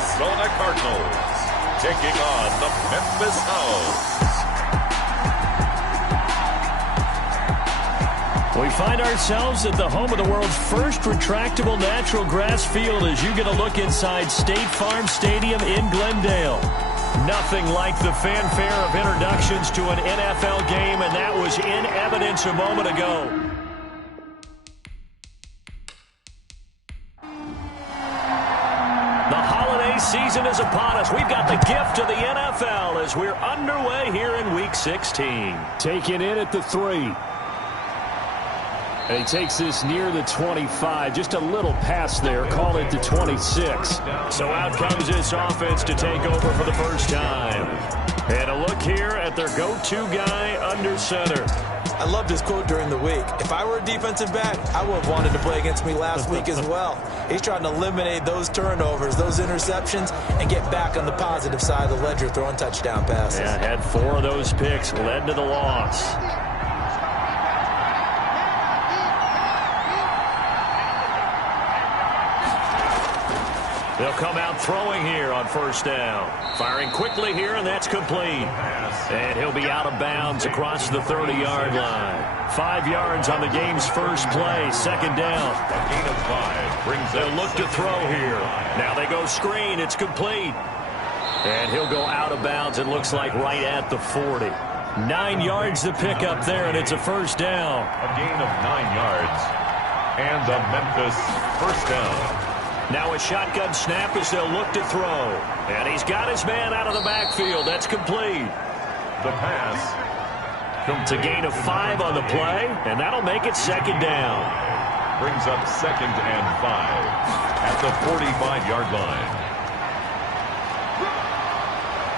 Arizona Cardinals taking on the Memphis Hounds. We find ourselves at the home of the world's first retractable natural grass field as you get a look inside State Farm Stadium in Glendale. Nothing like the fanfare of introductions to an NFL game, and that was in evidence a moment ago. The holiday season is upon us. We've got the gift of the NFL as we're underway here in Week 16. Taking in at the 3. And he takes this near the 25. Just a little pass there. Call it the 26. So out comes this offense to take over for the first time. And a look here at their go-to guy under center. I loved his quote during the week. If I were a defensive back, I would have wanted to play against me last week as well. He's trying to eliminate those turnovers, those interceptions, and get back on the positive side of the ledger throwing touchdown passes. Yeah, had 4 of those picks, led to the loss. They'll come out throwing here on first down. Firing quickly here, and that's complete. And he'll be out of bounds across the 30-yard line. 5 yards on the game's first play. Second down. A gain of 5 brings They'll look to throw here. Now they go screen. It's complete. And he'll go out of bounds, it looks like right at the 40. 9 yards to pick up there, and it's a first down. A gain of 9 yards. And the Memphis first down. Now a shotgun snap as they'll look to throw. And he's got his man out of the backfield. That's complete. The pass. It's a gain of 5 on the play, and that'll make it second down. Brings up second and 5 at the 45-yard line.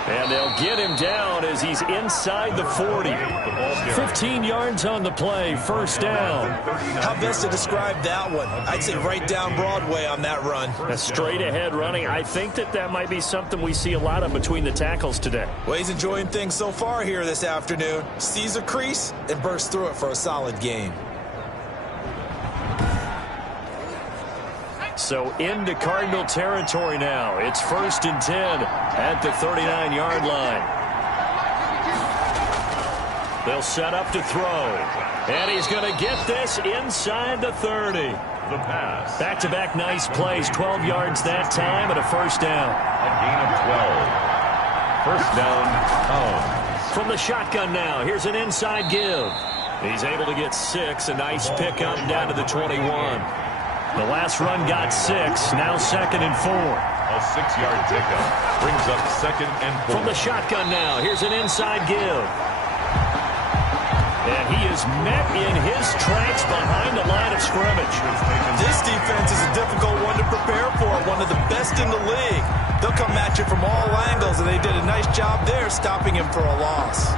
And they'll get him down as he's inside the 40. 15 yards on the play, first down. How best to describe that one? I'd say right down Broadway on that run. A straight ahead running. I think that might be something we see a lot of between the tackles today. Well, he's enjoying things so far here this afternoon. Sees a crease and bursts through it for a solid gain. So into Cardinal territory now. It's first and 10 at the 39-yard line. They'll set up to throw. And he's going to get this inside the 30. The pass. Back-to-back nice plays. 12 yards that time and a first down. A gain of 12. First down, Hounds. From the shotgun now, here's an inside give. He's able to get 6. A nice pickup down to the 21. The last run got 6, now second and 4. A 6-yard pickup brings up second and 4. From the shotgun now, here's an inside give. And he is met in his tracks behind the line of scrimmage. This defense is a difficult one to prepare for, one of the best in the league. They'll come at you from all angles, and they did a nice job there stopping him for a loss.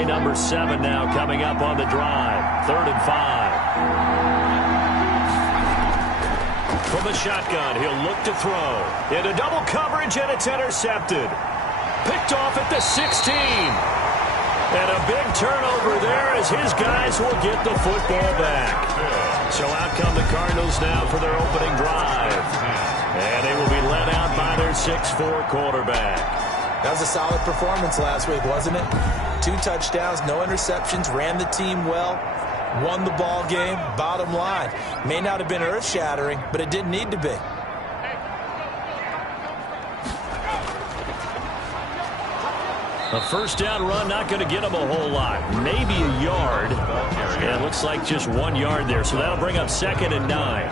Number 7 now coming up on the drive. 3rd and 5. From the shotgun, he'll look to throw. Into double coverage, and it's intercepted. Picked off at the 16. And a big turnover there as his guys will get the football back. So out come the Cardinals now for their opening drive. And they will be led out by their 6'4" quarterback. That was a solid performance last week, wasn't it? 2 touchdowns, no interceptions, ran the team well, won the ball game. Bottom line, may not have been earth-shattering, but it didn't need to be. A first down run, not going to get him a whole lot. Maybe a yard. Yeah, it looks like just 1 yard there, so that'll bring up second and 9.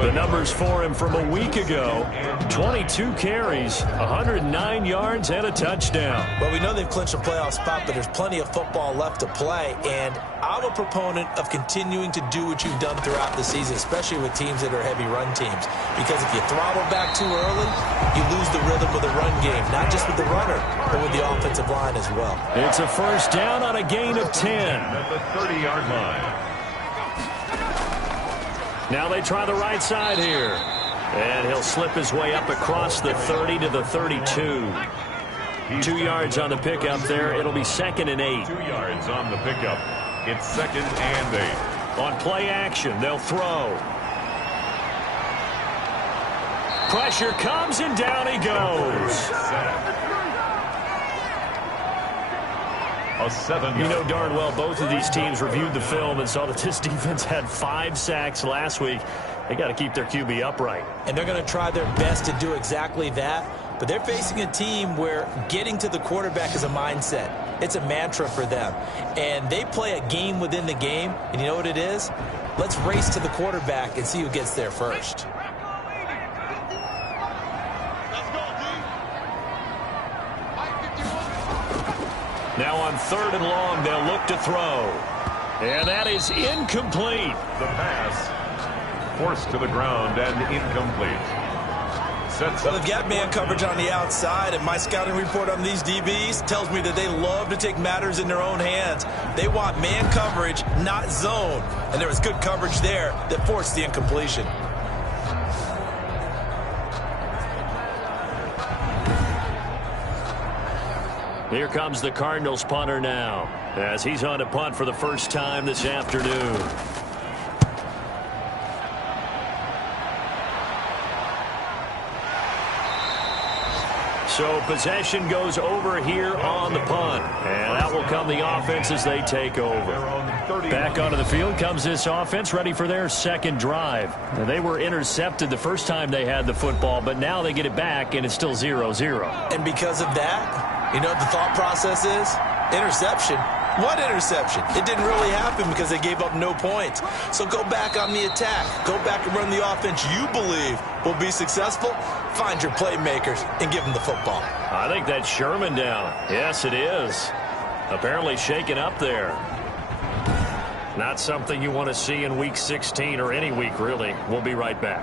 The numbers for him from a week ago, 22 carries, 109 yards, and a touchdown. Well, we know they've clinched a playoff spot, but there's plenty of football left to play, and I'm a proponent of continuing to do what you've done throughout the season, especially with teams that are heavy run teams, because if you throttle back too early, you lose the rhythm of the run game, not just with the runner, but with the offensive line as well. It's a first down on a gain of 10. At the 30-yard line. Now they try the right side here. And he'll slip his way up across the 30 to the 32. 2 yards on the pickup there. It'll be 2nd and 8. 2 yards on the pickup. It's 2nd and 8. On play action, they'll throw. Pressure comes, and down he goes. A 7. You know darn well both of these teams reviewed the film and saw that this defense had 5 sacks last week. They got to keep their QB upright. And they're going to try their best to do exactly that. But they're facing a team where getting to the quarterback is a mindset. It's a mantra for them. And they play a game within the game. And you know what it is? Let's race to the quarterback and see who gets there first. Now on 3rd and long, they'll look to throw. And that is incomplete. The pass forced to the ground and incomplete. Well, they've got man coverage on the outside, and my scouting report on these DBs tells me that they love to take matters in their own hands. They want man coverage, not zone. And there was good coverage there that forced the incompletion. Here comes the Cardinals punter now, as he's on to punt for the first time this afternoon. So possession goes over here on the punt, and that will come the offense as they take over. Back onto the field comes this offense, ready for their 2nd drive. Now, they were intercepted the first time they had the football, but now they get it back, and it's still 0-0. And because of that, you know what the thought process is? Interception. What interception? It didn't really happen because they gave up no points. So go back on the attack. Go back and run the offense you believe will be successful. Find your playmakers and give them the football. I think that's Sherman down. Yes, it is. Apparently shaken up there. Not something you want to see in Week 16 or any week, really. We'll be right back.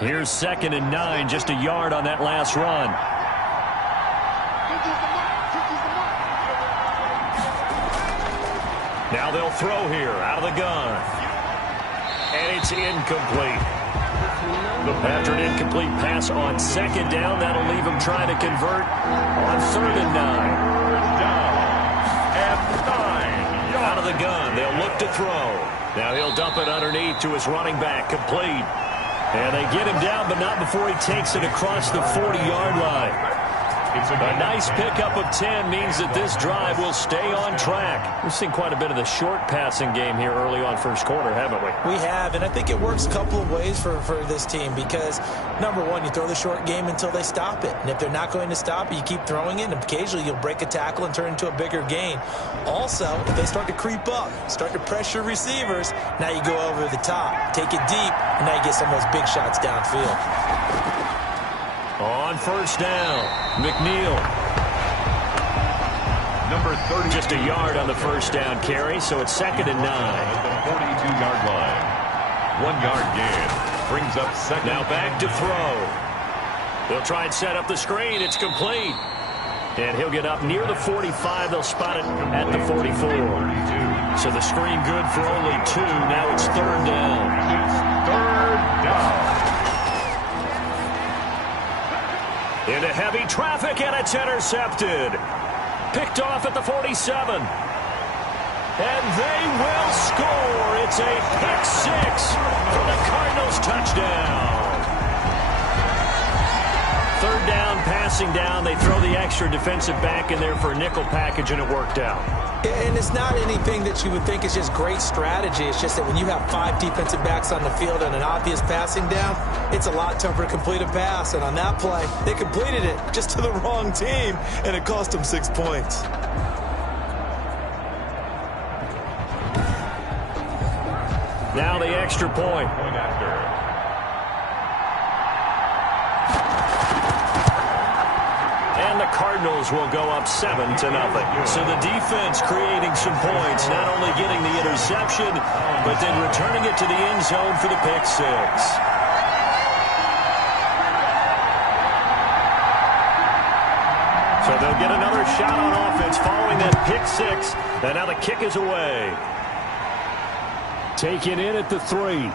Here's 2nd and 9, just a yard on that last run. Now they'll throw here out of the gun. And it's incomplete. After an incomplete pass on 2nd down, that'll leave him trying to convert on 3rd and 9. Down and 9. Out of the gun, they'll look to throw. Now he'll dump it underneath to his running back, complete. And they get him down, but not before he takes it across the 40-yard line. A nice pickup of 10 means that this drive will stay on track. We've seen quite a bit of the short passing game here early on first quarter, haven't we? We have, and I think it works a couple of ways for this team because, number one, you throw the short game until they stop it. And if they're not going to stop it, you keep throwing it, and occasionally you'll break a tackle and turn into a bigger gain. Also, if they start to creep up, start to pressure receivers, now you go over the top, take it deep, and now you get some of those big shots downfield. On 1st down, McNeil. Number 30. Just a yard on the 1st down carry, so it's 2nd and 9. At the 42-yard line. 1 yard gain. Brings up 2nd. Now back to throw. They'll try and set up the screen. It's complete. And he'll get up near the 45. They'll spot it at the 44. So the screen good for only 2. Now it's 3rd down. It's 3rd down. Into heavy traffic, and it's intercepted. Picked off at the 47. And they will score. It's a pick 6 for the Cardinals touchdown. 3rd down, passing down. They throw the extra defensive back in there for a nickel package, and it worked out. And it's not anything that you would think is just great strategy. It's just that when you have 5 defensive backs on the field and an obvious passing down, it's a lot tougher to complete a pass. And on that play, they completed it just to the wrong team, and it cost them 6 points. Now the extra point. And the Cardinals will go up 7-0. So the defense creating some points, not only getting the interception, but then returning it to the end zone for the pick 6. So they'll get another shot on offense following that pick 6. And now the kick is away. Taken in at the 3.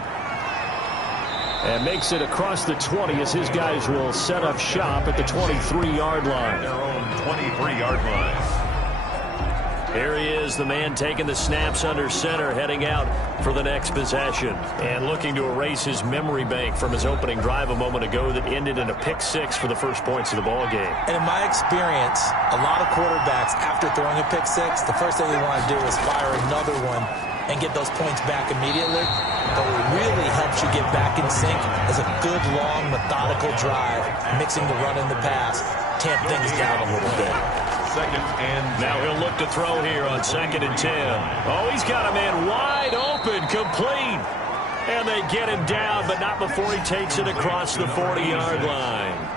And makes it across the 20 as his guys will set up shop at the 23-yard line. Their own 23-yard line. Here he is, the man taking the snaps under center, heading out for the next possession. And looking to erase his memory bank from his opening drive a moment ago that ended in a pick-6 for the first points of the ball game. And in my experience, a lot of quarterbacks, after throwing a pick-6, the first thing they want to do is fire another one and get those points back immediately. But what really helps you get back in sync is a good, long, methodical drive, mixing the run and the pass, tamp things down a little bit. Second and 10. Now he'll look to throw here on 2nd and 10. Oh, he's got a man wide open, complete. And they get him down, but not before he takes it across the 40-yard line.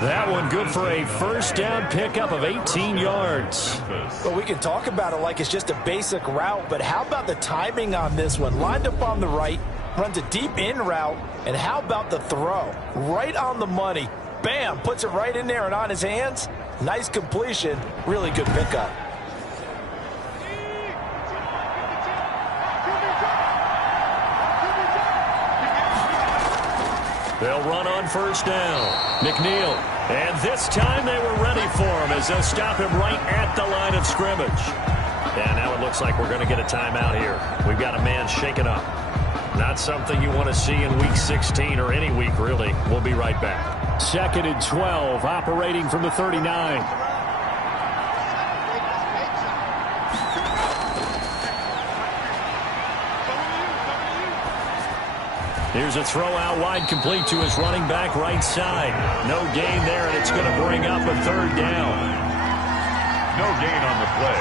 That one good for a first down pickup of 18 yards. Well, we can talk about it like it's just a basic route, but how about the timing on this one? Lined up on the right, runs a deep in route, and how about the throw? Right on the money. Bam, puts it right in there and on his hands. Nice completion, really good pickup. They'll run on first down. McNeil. And this time they were ready for him as they'll stop him right at the line of scrimmage. And now it looks like we're going to get a timeout here. We've got a man shaken up. Not something you want to see in Week 16 or any week, really. We'll be right back. 2nd and 12, operating from the 39. Here's a throw out wide, complete to his running back right side. No gain there, and it's going to bring up a 3rd down. No gain on the play.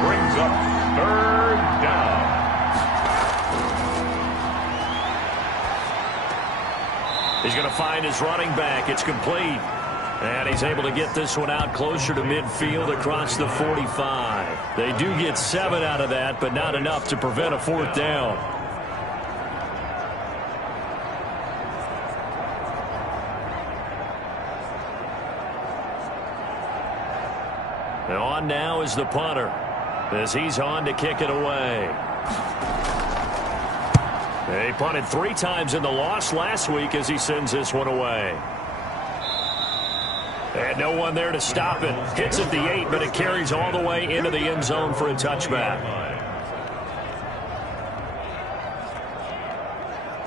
Brings up 3rd down. He's going to find his running back. It's complete. And he's able to get this one out closer to midfield across the 45. They do get 7 out of that, but not enough to prevent a 4th down. On now is the punter as he's on to kick it away. He punted 3 times in the loss last week as he sends this one away. And no one there to stop it. Hits at the 8, but it carries all the way into the end zone for a touchback.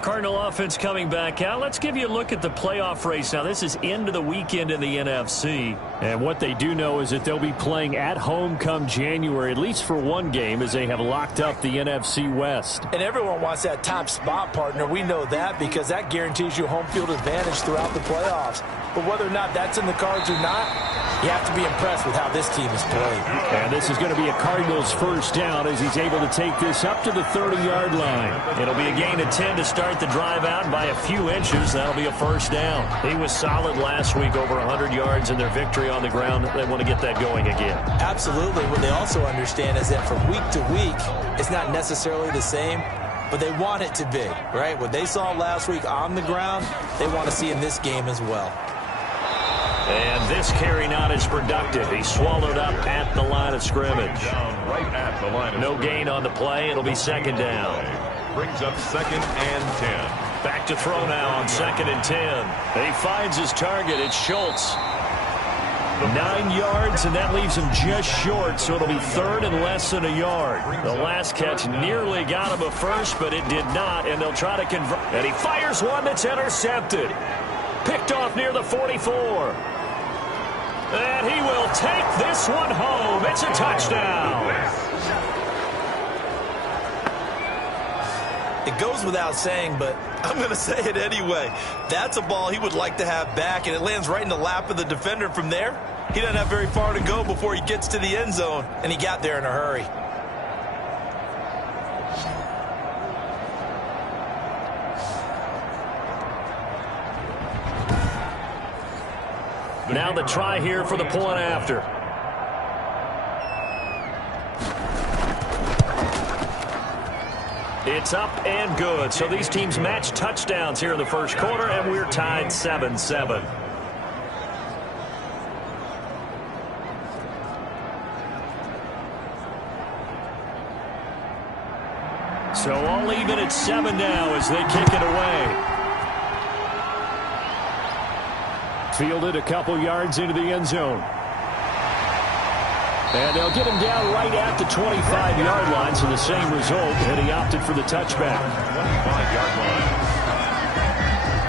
Cardinal offense coming back out. Let's give you a look at the playoff race. Now, this is into the weekend in the NFC. And what they do know is that they'll be playing at home come January, at least for one game, as they have locked up the NFC West. And everyone wants that top spot, partner. We know that because that guarantees you home field advantage throughout the playoffs. But whether or not that's in the cards or not, you have to be impressed with how this team is played. And this is going to be a Cardinals first down as he's able to take this up to the 30-yard line. It'll be a gain of 10 to start the drive out by a few inches. That'll be a first down. He was solid last week, over 100 yards in their victory on the ground. They want to get that going again. Absolutely. What they also understand is that from week to week, it's not necessarily the same, but they want it to be, right? What they saw last week on the ground, they want to see in this game as well. And this carry not as productive. He swallowed up at the line of scrimmage. Down right at the line of No scrimmage. gain on the play. It'll be 2nd down. Brings up 2nd and 10. Back to throw now on 2nd and 10. He finds his target. It's Schultz. 9 yards, and that leaves him just short, so it'll be 3rd and less than a yard. The last catch nearly got him a first, but it did not, and they'll try to convert. And he fires one that's intercepted. Picked off near the 44. And he will take this one home. It's a touchdown. It goes without saying, but I'm going to say it anyway. That's a ball he would like to have back, and it lands right in the lap of the defender from there. He doesn't have very far to go before he gets to the end zone, and he got there in a hurry. Now the try here for the point after. It's up and good. So these teams match touchdowns here in the first quarter, and we're tied 7-7. So all even at 7 now as they kick it away. Fielded a couple yards into the end zone. And they'll get him down right at the 25-yard line, so the same result, and he opted for the touchback. 25-yard line.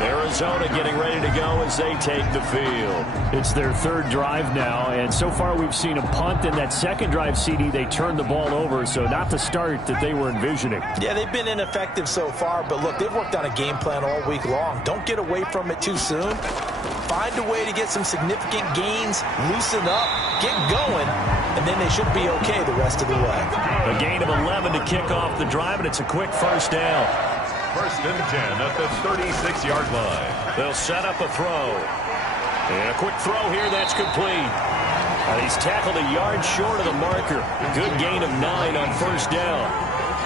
Arizona getting ready to go as they take the field. It's their third drive now, and so far we've seen them punt. In that second drive, CD, they turned the ball over, so not the start that they were envisioning. Yeah, they've been ineffective so far, but look, they've worked on a game plan all week long. Don't get away from it too soon. Find a way to get some significant gains, loosen up, get going, and then they should be okay the rest of the way. A gain of 11 to kick off the drive, and it's a quick first down. First and 10 at the 36-yard line. They'll set up a throw. And a quick throw here, that's complete. He's tackled a yard short of the marker. Good gain of 9 on first down.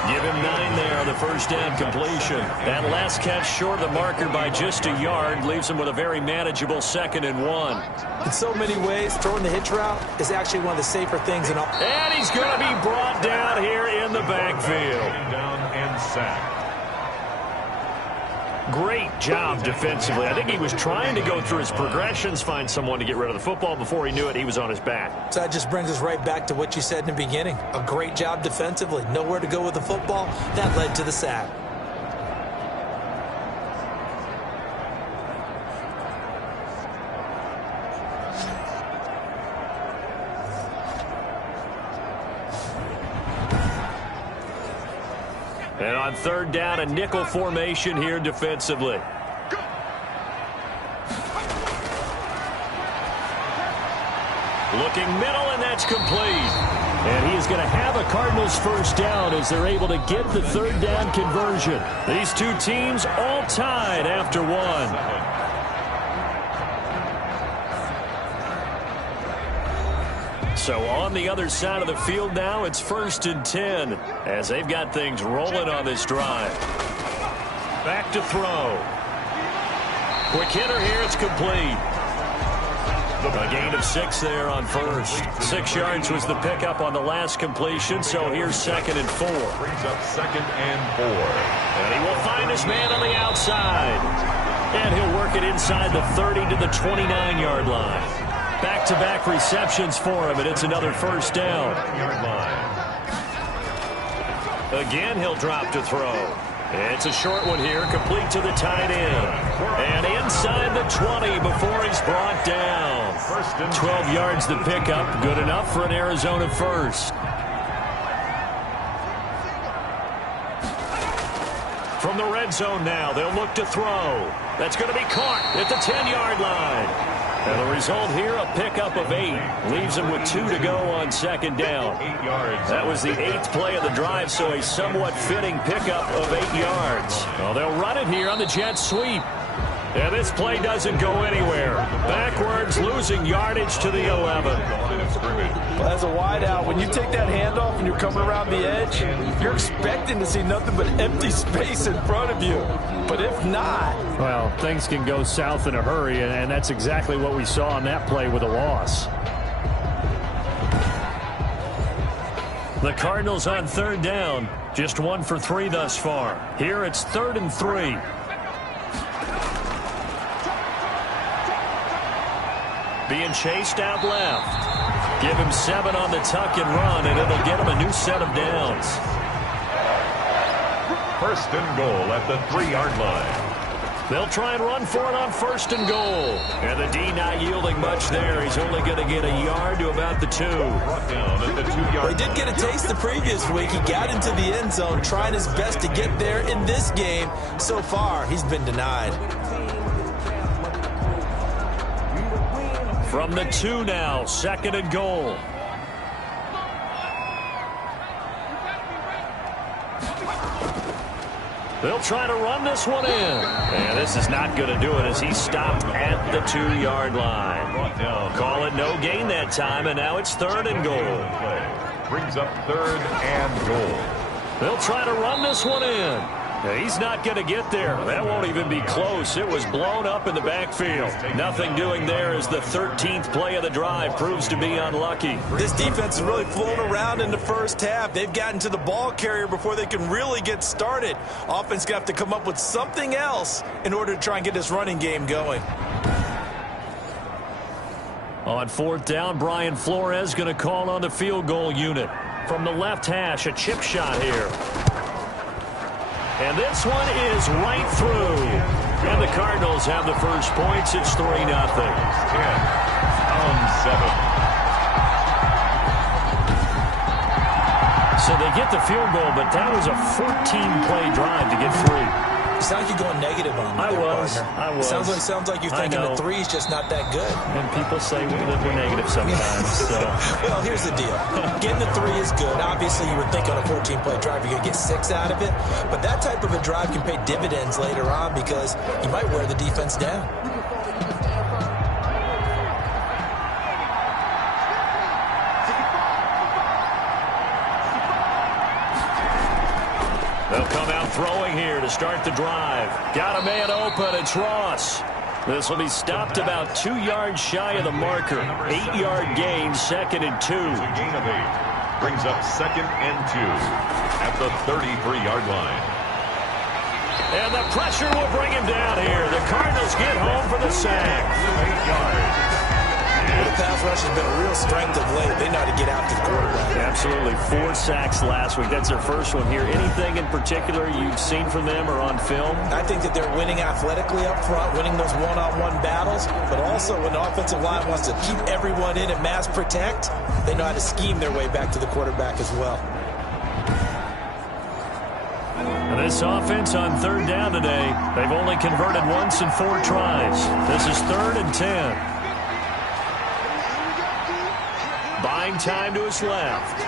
Give him 9 there on the first down completion. That last catch short of the marker by just a yard leaves him with a very manageable 2nd and 1. In so many ways, throwing the hitch route is actually one of the safer things in all. And he's going to be brought down here in the backfield. Down and sacked. Great job defensively. I think he was trying to go through his progressions, find someone to get rid of the football. Before he knew it, he was on his back. So that just brings us right back to what you said in the beginning. A great job defensively. Nowhere to go with the football. That led to the sack. And on third down, a nickel formation here defensively. Looking middle, and that's complete. And he is going to have a Cardinals first down as they're able to get the third down conversion. These two teams all tied after one. So on the other side of the field now, it's 1st and 10 as they've got things rolling on this drive. Back to throw. Quick hitter here, it's complete. A gain of 6 there on first. 6 yards was the pickup on the last completion, so here's 2nd and 4. Brings up 2nd and 4. And he will find his man on the outside. And he'll work it inside the 30 to the 29-yard line. Back-to-back receptions for him, and it's another first down. Again, he'll drop to throw. It's a short one here, complete to the tight end. And inside the 20 before he's brought down. 12 yards the pickup, good enough for an Arizona first. From the red zone now, they'll look to throw. That's going to be caught at the 10-yard line. And the result here, a pickup of 8. Leaves him with 2 to go on 2nd down. 8 yards. That was the 8th play of the drive, so a somewhat fitting pickup of 8 yards. Well, they'll run it here on the jet sweep. And this play doesn't go anywhere. Backwards, losing yardage to the 11. Well, as a wideout, when you take that handoff and you're coming around the edge, you're expecting to see nothing but empty space in front of you. But if not... Well, things can go south in a hurry, and that's exactly what we saw on that play with a loss. The Cardinals on third down, just 1 for 3 thus far. Here it's 3rd and 3. Being chased out left. Give him 7 on the tuck and run, and it'll get him a new set of downs. 1st and goal at the 3-yard line. They'll try and run for it on 1st and goal. And the D not yielding much there. He's only going to get a yard to about the 2. Brought down at the 2-yard line. He did get a taste the previous week. He got into the end zone, trying his best to get there in this game. So far, he's been denied. From the 2 now, 2nd and goal. They'll try to run this one in. And this is not going to do it as he stopped at the 2-yard line. Call it no gain that time, and now it's 3rd and goal. Brings up 3rd and goal. They'll try to run this one in. He's not going to get there. That won't even be close. It was blown up in the backfield. Nothing doing there as the 13th play of the drive proves to be unlucky. This defense has really flown around in the first half. They've gotten to the ball carrier before they can really get started. Offense going to have to come up with something else in order to try and get this running game going. On fourth down, Brian Flores going to call on the field goal unit. From the left hash, a chip shot here. And this one is right through. And the Cardinals have the first points. It's 3-0. 10 on 7. So they get the field goal, but that was a 14-play drive to get through. It sounds like you're going negative on me. I was. Sounds like you're thinking the three's just not that good. And people say we're negative sometimes. So. Well, here's the deal. Getting the three is good. Obviously, you would think on a 14-play drive you're going to get 6 out of it. But that type of a drive can pay dividends later on because you might wear the defense down. They'll come out throwing here to start the drive. Got a man open. It's Ross. This will be stopped about 2 yards shy of the marker. 8-yard gain, 2nd and 2. It's a gain of 8. Brings up 2nd and 2 at the 33-yard line. And the pressure will bring him down here. The Cardinals get home for the sack. 8 yards. Well, the pass rush has been a real strength of late. They know how to get after the quarterback. Absolutely. 4 sacks last week. That's their first one here. Anything in particular you've seen from them or on film? I think that they're winning athletically up front, winning those one-on-one battles, but also when the offensive line wants to keep everyone in and mass protect, they know how to scheme their way back to the quarterback as well. This offense on 3rd down today, they've only converted once in 4 tries. This is 3rd and 10. Buying time to his left.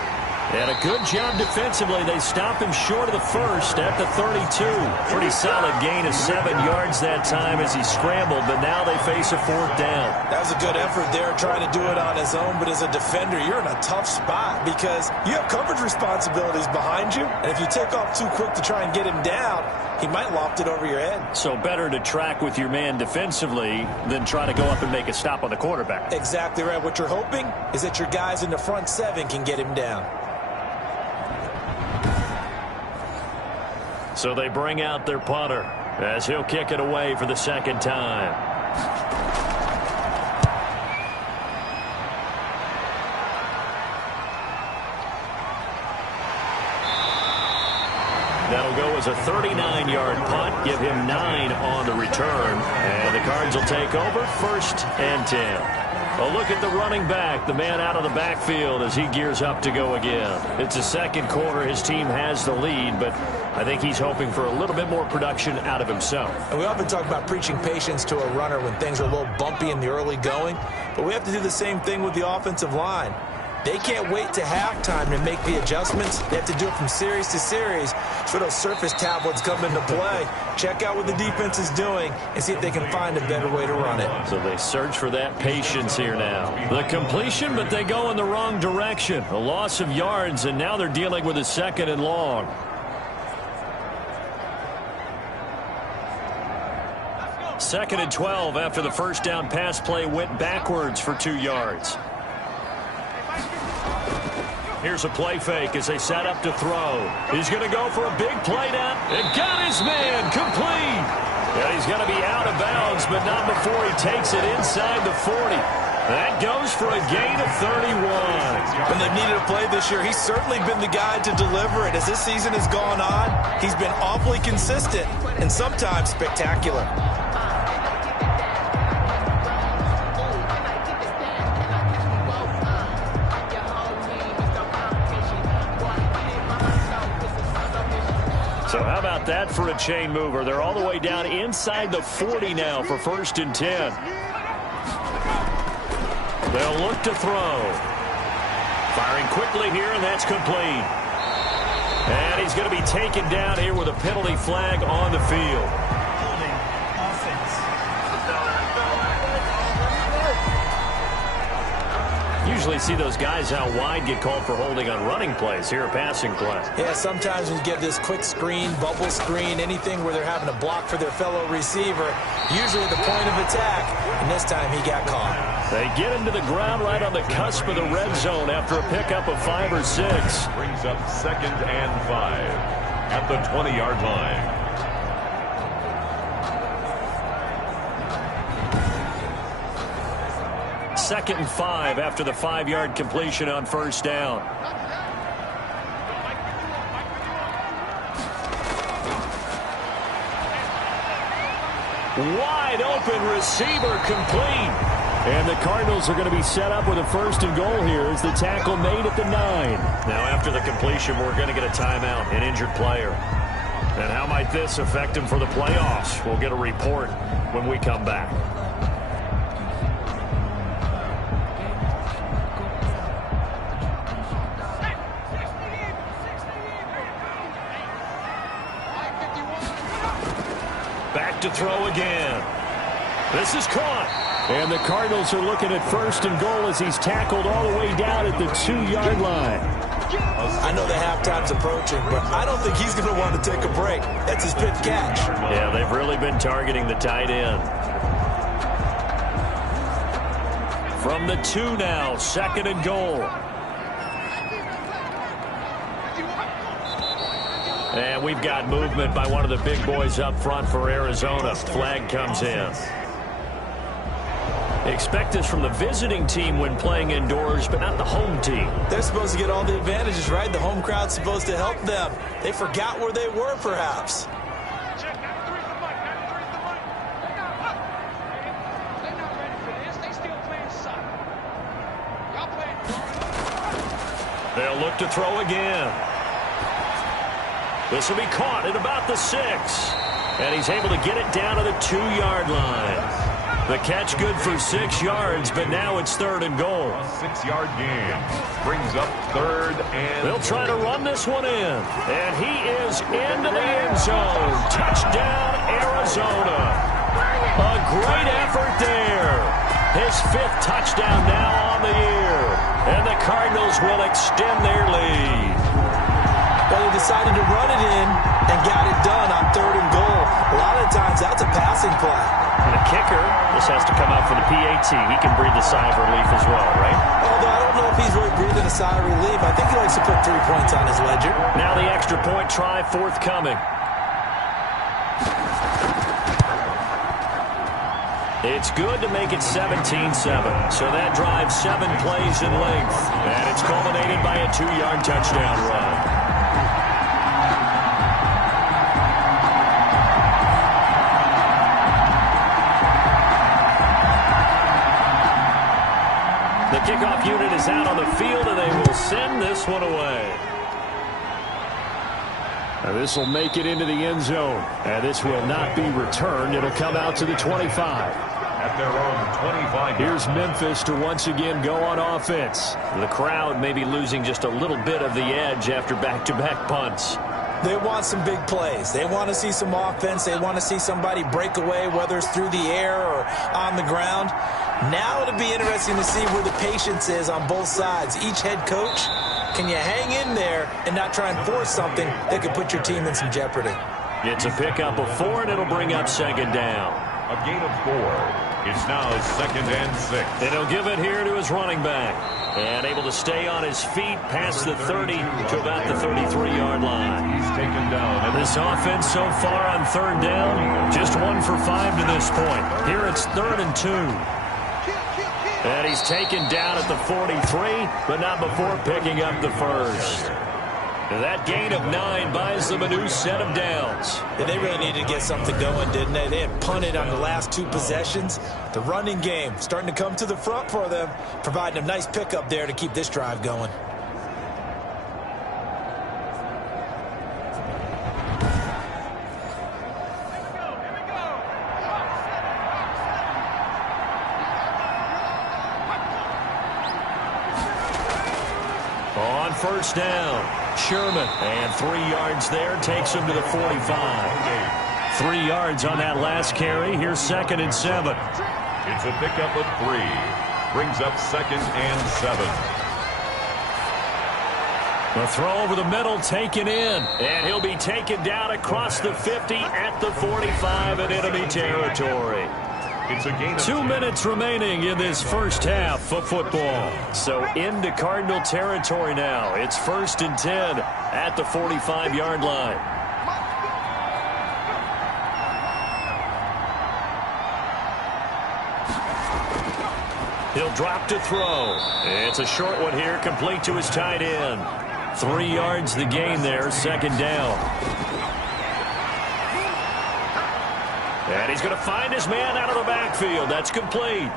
And a good job defensively. They stop him short of the first at the 32. Pretty solid gain of 7 yards that time as he scrambled, but now they face a 4th down. That was a good effort there trying to do it on his own, but as a defender, you're in a tough spot because you have coverage responsibilities behind you, and if you take off too quick to try and get him down, he might loft it over your head. So better to track with your man defensively than try to go up and make a stop on the quarterback. Exactly right. What you're hoping is that your guys in the front 7 can get him down. So they bring out their punter as he'll kick it away for the 2nd time. That'll go as a 39-yard punt, give him 9 on the return, and the Cards will take over 1st and 10. A look at the running back, the man out of the backfield as he gears up to go again. It's the 2nd quarter. His team has the lead, but I think he's hoping for a little bit more production out of himself. And we often talk about preaching patience to a runner when things are a little bumpy in the early going, but we have to do the same thing with the offensive line. They can't wait to halftime to make the adjustments. They have to do it from series to series so those surface tablets come into play. Check out what the defense is doing and see if they can find a better way to run it. So they search for that patience here now. The completion, but they go in the wrong direction. A loss of yards, and now they're dealing with a 2nd and long. Second and 12 after the first down pass play went backwards for 2 yards. Here's a play fake as they set up to throw. He's going to go for a big play down. And got his man complete. And he's going to be out of bounds, but not before he takes it inside the 40. That goes for a gain of 31. When they've needed a play this year, he's certainly been the guy to deliver it. As this season has gone on, he's been awfully consistent and sometimes spectacular. So how about that for a chain mover? They're all the way down inside the 40 now for 1st and 10. They'll look to throw. Firing quickly here, and that's complete. And he's going to be taken down here with a penalty flag on the field. Usually see those guys out wide get called for holding on running plays. Here a passing play. Yeah, sometimes when you get this quick screen, bubble screen, anything where they're having to block for their fellow receiver, usually the point of attack, and this time he got caught. They get him to the ground right on the cusp of the red zone after a pickup of 5 or 6. Brings up 2nd and 5 at the 20-yard line. 2nd and 5 after the 5-yard completion on first down. Wide open receiver complete. And the Cardinals are going to be set up with a 1st and goal here as the tackle made at the 9. Now after the completion, we're going to get a timeout, an injured player. And how might this affect him for the playoffs? We'll get a report when we come back. Back to throw again. This is caught. And the Cardinals are looking at 1st and goal as he's tackled all the way down at the 2-yard line. I know the halftime's approaching, but I don't think he's going to want to take a break. That's his 5th catch. Yeah, they've really been targeting the tight end. From the 2 now, 2nd and goal. And we've got movement by one of the big boys up front for Arizona. Flag comes in. Expect this from the visiting team when playing indoors, but not the home team. They're supposed to get all the advantages, right? The home crowd's supposed to help them. They forgot where they were, perhaps. They'll look to throw again. This will be caught at about the 6. And he's able to get it down to the 2-yard line. The catch good for 6 yards, but now it's 3rd and goal. A 6-yard gain brings up 3rd and... They'll try to run this one in. And he is into the end zone. Touchdown, Arizona. A great effort there. His 5th touchdown now on the year. And the Cardinals will extend their lead. Well, he decided to run it in and got it done on 3rd and goal. A lot of times, that's a passing play. And the kicker, this has to come out for the PAT. He can breathe a sigh of relief as well, right? Although I don't know if he's really breathing a sigh of relief. I think he likes to put 3 points on his ledger. Now the extra point try forthcoming. It's good to make it 17-7. So that drives 7 plays in length. And it's culminated by a 2-yard touchdown run. The kickoff unit is out on the field, and they will send this one away. Now this will make it into the end zone. And this will not be returned. It'll come out to the 25. At their own 25. Here's Memphis to once again go on offense. The crowd may be losing just a little bit of the edge after back-to-back punts. They want some big plays. They want to see some offense. They want to see somebody break away, whether it's through the air or on the ground. Now it'll be interesting to see where the patience is on both sides. Each head coach, can you hang in there and not try and force something that could put your team in some jeopardy? It's a pickup of 4, and it'll bring up 2nd down. A gain of 4. It's now 2nd and 6. And he'll give it here to his running back. And able to stay on his feet past the 30 to about the 33-yard line. He's taken down. And this offense so far on 3rd down, just 1 for 5 to this point. Here it's 3rd and 2. And he's taken down at the 43, but not before picking up the 1st. That gain of 9 buys them a new set of downs. And they really needed to get something going, didn't they? They had punted on the last 2 possessions. The running game starting to come to the front for them, providing a nice pickup there to keep this drive going. On 1st down. Sherman, and 3 yards there, takes him to the 45. 3 yards on that last carry. Here's 2nd and 7. It's a pickup of 3. Brings up 2nd and 7. The throw over the middle taken in, and he'll be taken down across the 50 at the 45 in enemy territory. It's a gain of 2 minutes remaining in this first half of football. So into Cardinal territory now. It's 1st and 10 at the 45-yard line. He'll drop to throw. It's a short one here, complete to his tight end. 3 yards the gain there, second down. And he's going to find his man out of the backfield. That's complete.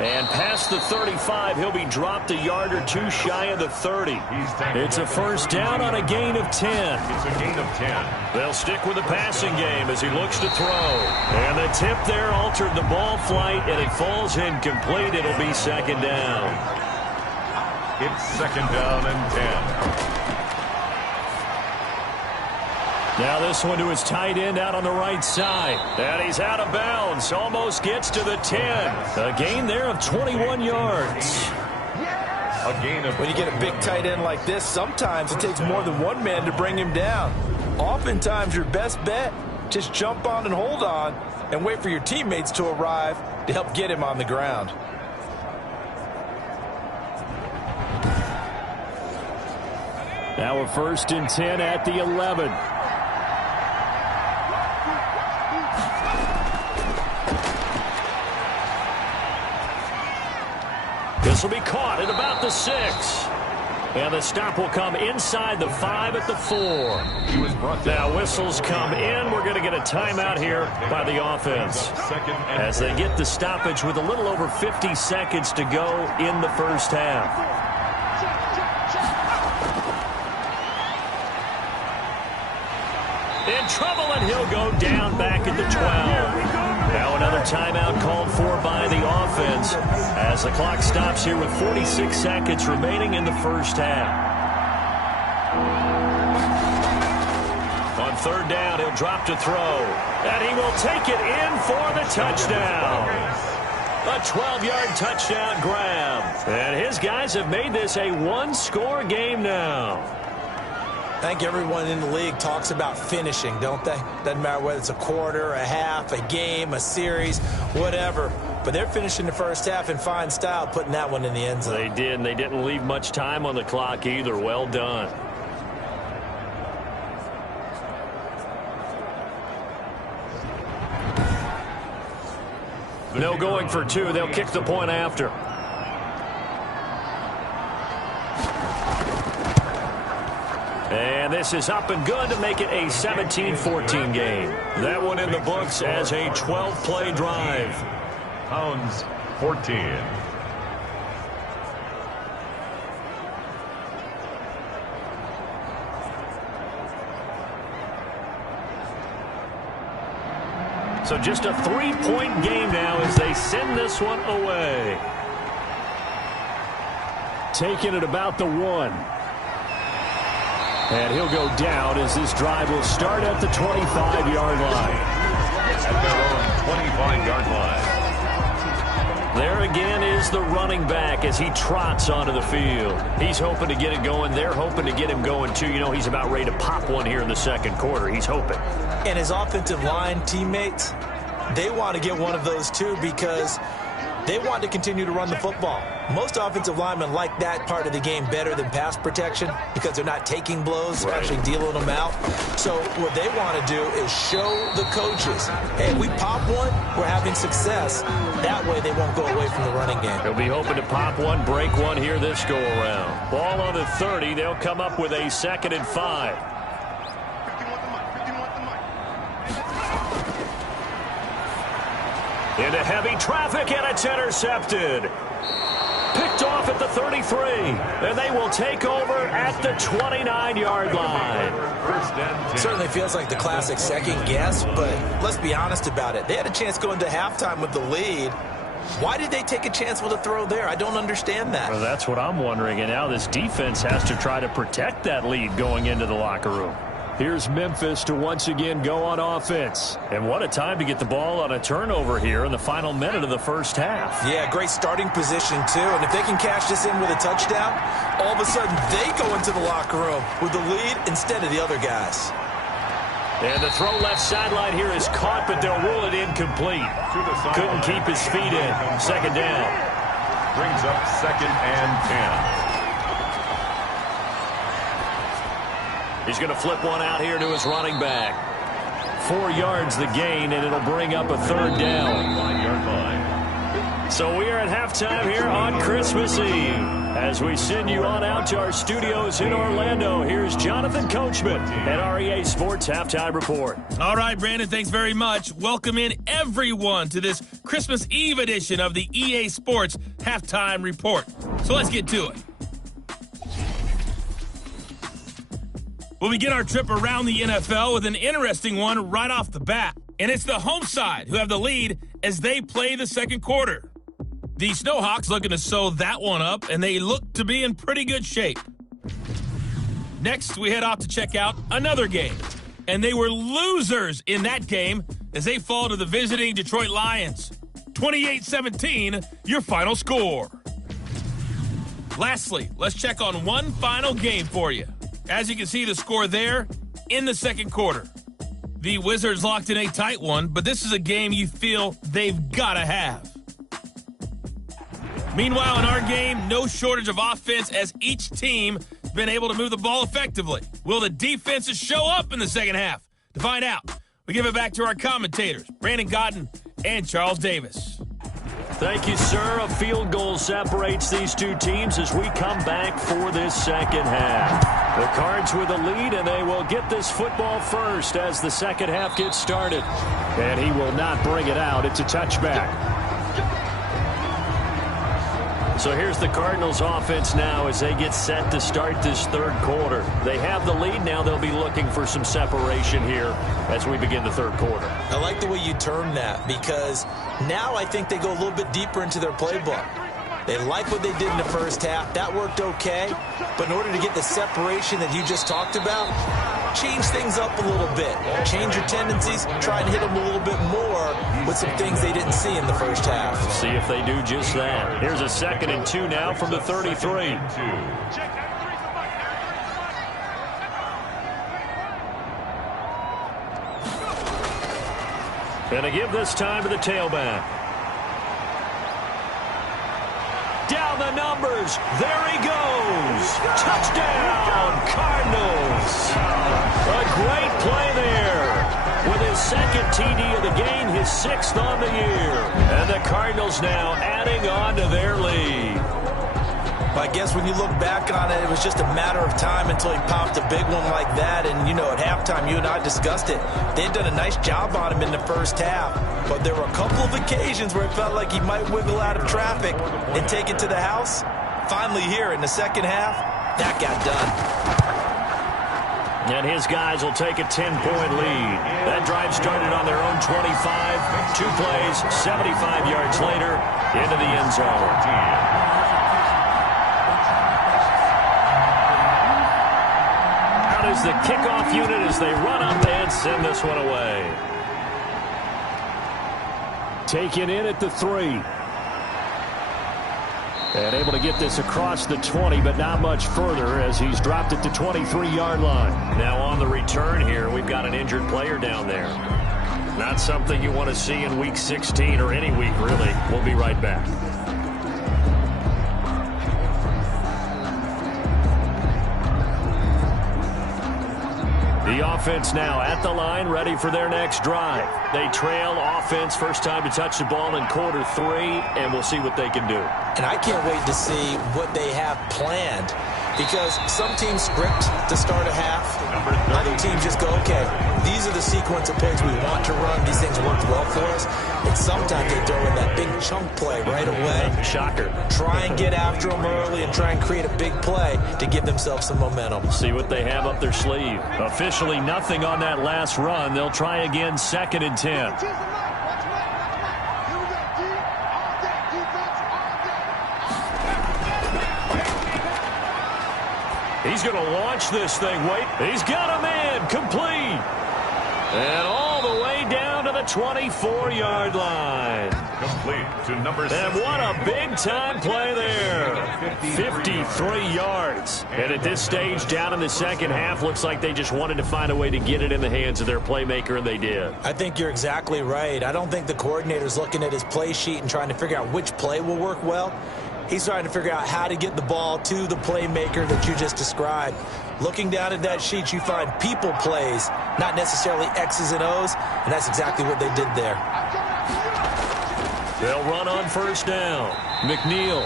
And past the 35, he'll be dropped a yard or two shy of the 30. It's a first down on a gain of 10. It's a gain of 10. They'll stick with the passing game as he looks to throw. And the tip there altered the ball flight, and it falls incomplete. It'll be second down. It's second down and 10. Now this one to his tight end out on the right side. And he's out of bounds. Almost gets to the 10. A gain there of 21 yards. A gain of When you get a big tight end like this, sometimes it takes more than one man to bring him down. Oftentimes your best bet, just jump on and hold on and wait for your teammates to arrive to help get him on the ground. Now a first and 10 at the 11. This will be caught at about the 6. And the stop will come inside the 5 at the 4. Now whistles come in. We're going to get a timeout here by the offense as they get the stoppage with a little over 50 seconds to go in the first half. In trouble, and he'll go down back at the 12. Now another timeout called for by the offense as the clock stops here with 46 seconds remaining in the first half. On third down, he'll drop to throw. And he will take it in for the touchdown. A 12-yard touchdown grab. And his guys have made this a one-score game now. I think everyone in the league talks about finishing, don't they? Doesn't matter whether it's a quarter, a half, a game, a series, whatever. But they're finishing the first half in fine style, putting that one in the end zone. They did, and they didn't leave much time on the clock either. Well done. No going for two. They'll kick the point after. And this is up and good to make it a 17-14 game. That one in the books as a 12-play drive. Hounds 14. So just a 3-point game now as they send this one away. Taking it about the 1. And he'll go down as this drive will start at the 25-yard line. At their own 25-yard line. There again is the running back as he trots onto the field. He's hoping to get it going. They're hoping to get him going, too. You know, he's about ready to pop one here in the second quarter. He's hoping. And his offensive line teammates, they want to get one of those, too, because they want to continue to run the football. Most offensive linemen like that part of the game better than pass protection because they're not taking blows, they're actually dealing them out. So what they want to do is show the coaches, hey, if we pop one, we're having success. That way they won't go away from the running game. He'll be hoping to pop one, break one here this go-around. Ball on the 30. They'll come up with a 2nd and 5. Into heavy traffic, and it's intercepted. Picked off at the 33, and they will take over at the 29-yard line. Certainly feels like the classic second guess, but let's be honest about it. They had a chance going to halftime with the lead. Why did they take a chance with a throw there? I don't understand that. Well, that's what I'm wondering, and now this defense has to try to protect that lead going into the locker room. Here's Memphis to once again go on offense. And what a time to get the ball on a turnover here in the final minute of the first half. Yeah, great starting position, too. And if they can cash this in with a touchdown, all of a sudden they go into the locker room with the lead instead of the other guys. And the throw left sideline here is caught, but they'll rule it incomplete. Couldn't keep his feet in. Second down. Brings up 2nd and 10. He's going to flip one out here to his running back. 4 yards the gain, and it'll bring up a 3rd down. 5-yard line. So we are at halftime here on Christmas Eve. As we send you on out to our studios in Orlando, here's Jonathan Coachman at REA Sports Halftime Report. All right, Brandon, thanks very much. Welcome in everyone to this Christmas Eve edition of the EA Sports Halftime Report. So let's get to it. We'll begin our trip around the NFL with an interesting one right off the bat. And it's the home side who have the lead as they play the second quarter. The Snowhawks looking to sew that one up, and they look to be in pretty good shape. Next, we head off to check out another game. And they were losers in that game as they fall to the visiting Detroit Lions. 28-17, your final score. Lastly, let's check on one final game for you. As you can see the score there in the second quarter. The Wizards locked in a tight one, but this is a game you feel they've got to have. Meanwhile, in our game, no shortage of offense as each team has been able to move the ball effectively. Will the defenses show up in the second half? To find out, we give it back to our commentators, Brandon Godden and Charles Davis. Thank you, sir. A field goal separates these two teams as we come back for this second half. The Cards with a lead, and they will get this football first as the second half gets started. And he will not bring it out. It's a touchback. So here's the Cardinals offense now as they get set to start this third quarter. They have the lead. Now they'll be looking for some separation here as we begin the third quarter. I like the way you term that because now I think they go a little bit deeper into their playbook. They like what they did in the first half. That worked okay. But in order to get the separation that you just talked about, change things up a little bit. Change your tendencies. Try and hit them a little bit more with some things they didn't see in the first half. See if they do just that. Here's a 2nd and 2 now from the 33. And to give this time to the tailback. Down the numbers. There he goes. Touchdown, Cardinals. A great play there. With his second TD of the game, his 6th on the year. And the Cardinals now adding on to their lead. I guess when you look back on it, it was just a matter of time until he popped a big one like that. And, you know, at halftime, you and I discussed it. They'd done a nice job on him in the first half. But there were a couple of occasions where it felt like he might wiggle out of traffic and take it to the house. Finally here in the second half, that got done. And his guys will take a 10-point lead. That drive started on their own 25. 2 plays, 75 yards later, into the end zone. Is the kickoff unit as they run up and send this one away. Taken in at the 3. And able to get this across the 20, but not much further as he's dropped it to 23-yard line. Now on the return here, we've got an injured player down there. Not something you want to see in Week 16 or any week, really. We'll be right back. The offense now at the line, ready for their next drive. They trail offense, first time to touch the ball in quarter 3, and we'll see what they can do. And I can't wait to see what they have planned because some teams script to start a half. Other teams just go, okay, these are the sequence of plays we want to run. These things worked well for us. And sometimes they throw in that big chunk play right away. Shocker. Try and get after them early and try and create a big play to give themselves some momentum. See what they have up their sleeve. Officially nothing on that last run. They'll try again, 2nd and 10. He's going to launch this thing. Wait, he's got a man complete. And all the way down to the 24-yard line. Complete to number 6. And what a big-time play there. 53 yards. And at this stage, down in the second half, looks like they just wanted to find a way to get it in the hands of their playmaker, and they did. I think you're exactly right. I don't think the coordinator's looking at his play sheet and trying to figure out which play will work well. He's trying to figure out how to get the ball to the playmaker that you just described. Looking down at that sheet, you find people plays, not necessarily X's and O's, and that's exactly what they did there. They'll run on first down. McNeil.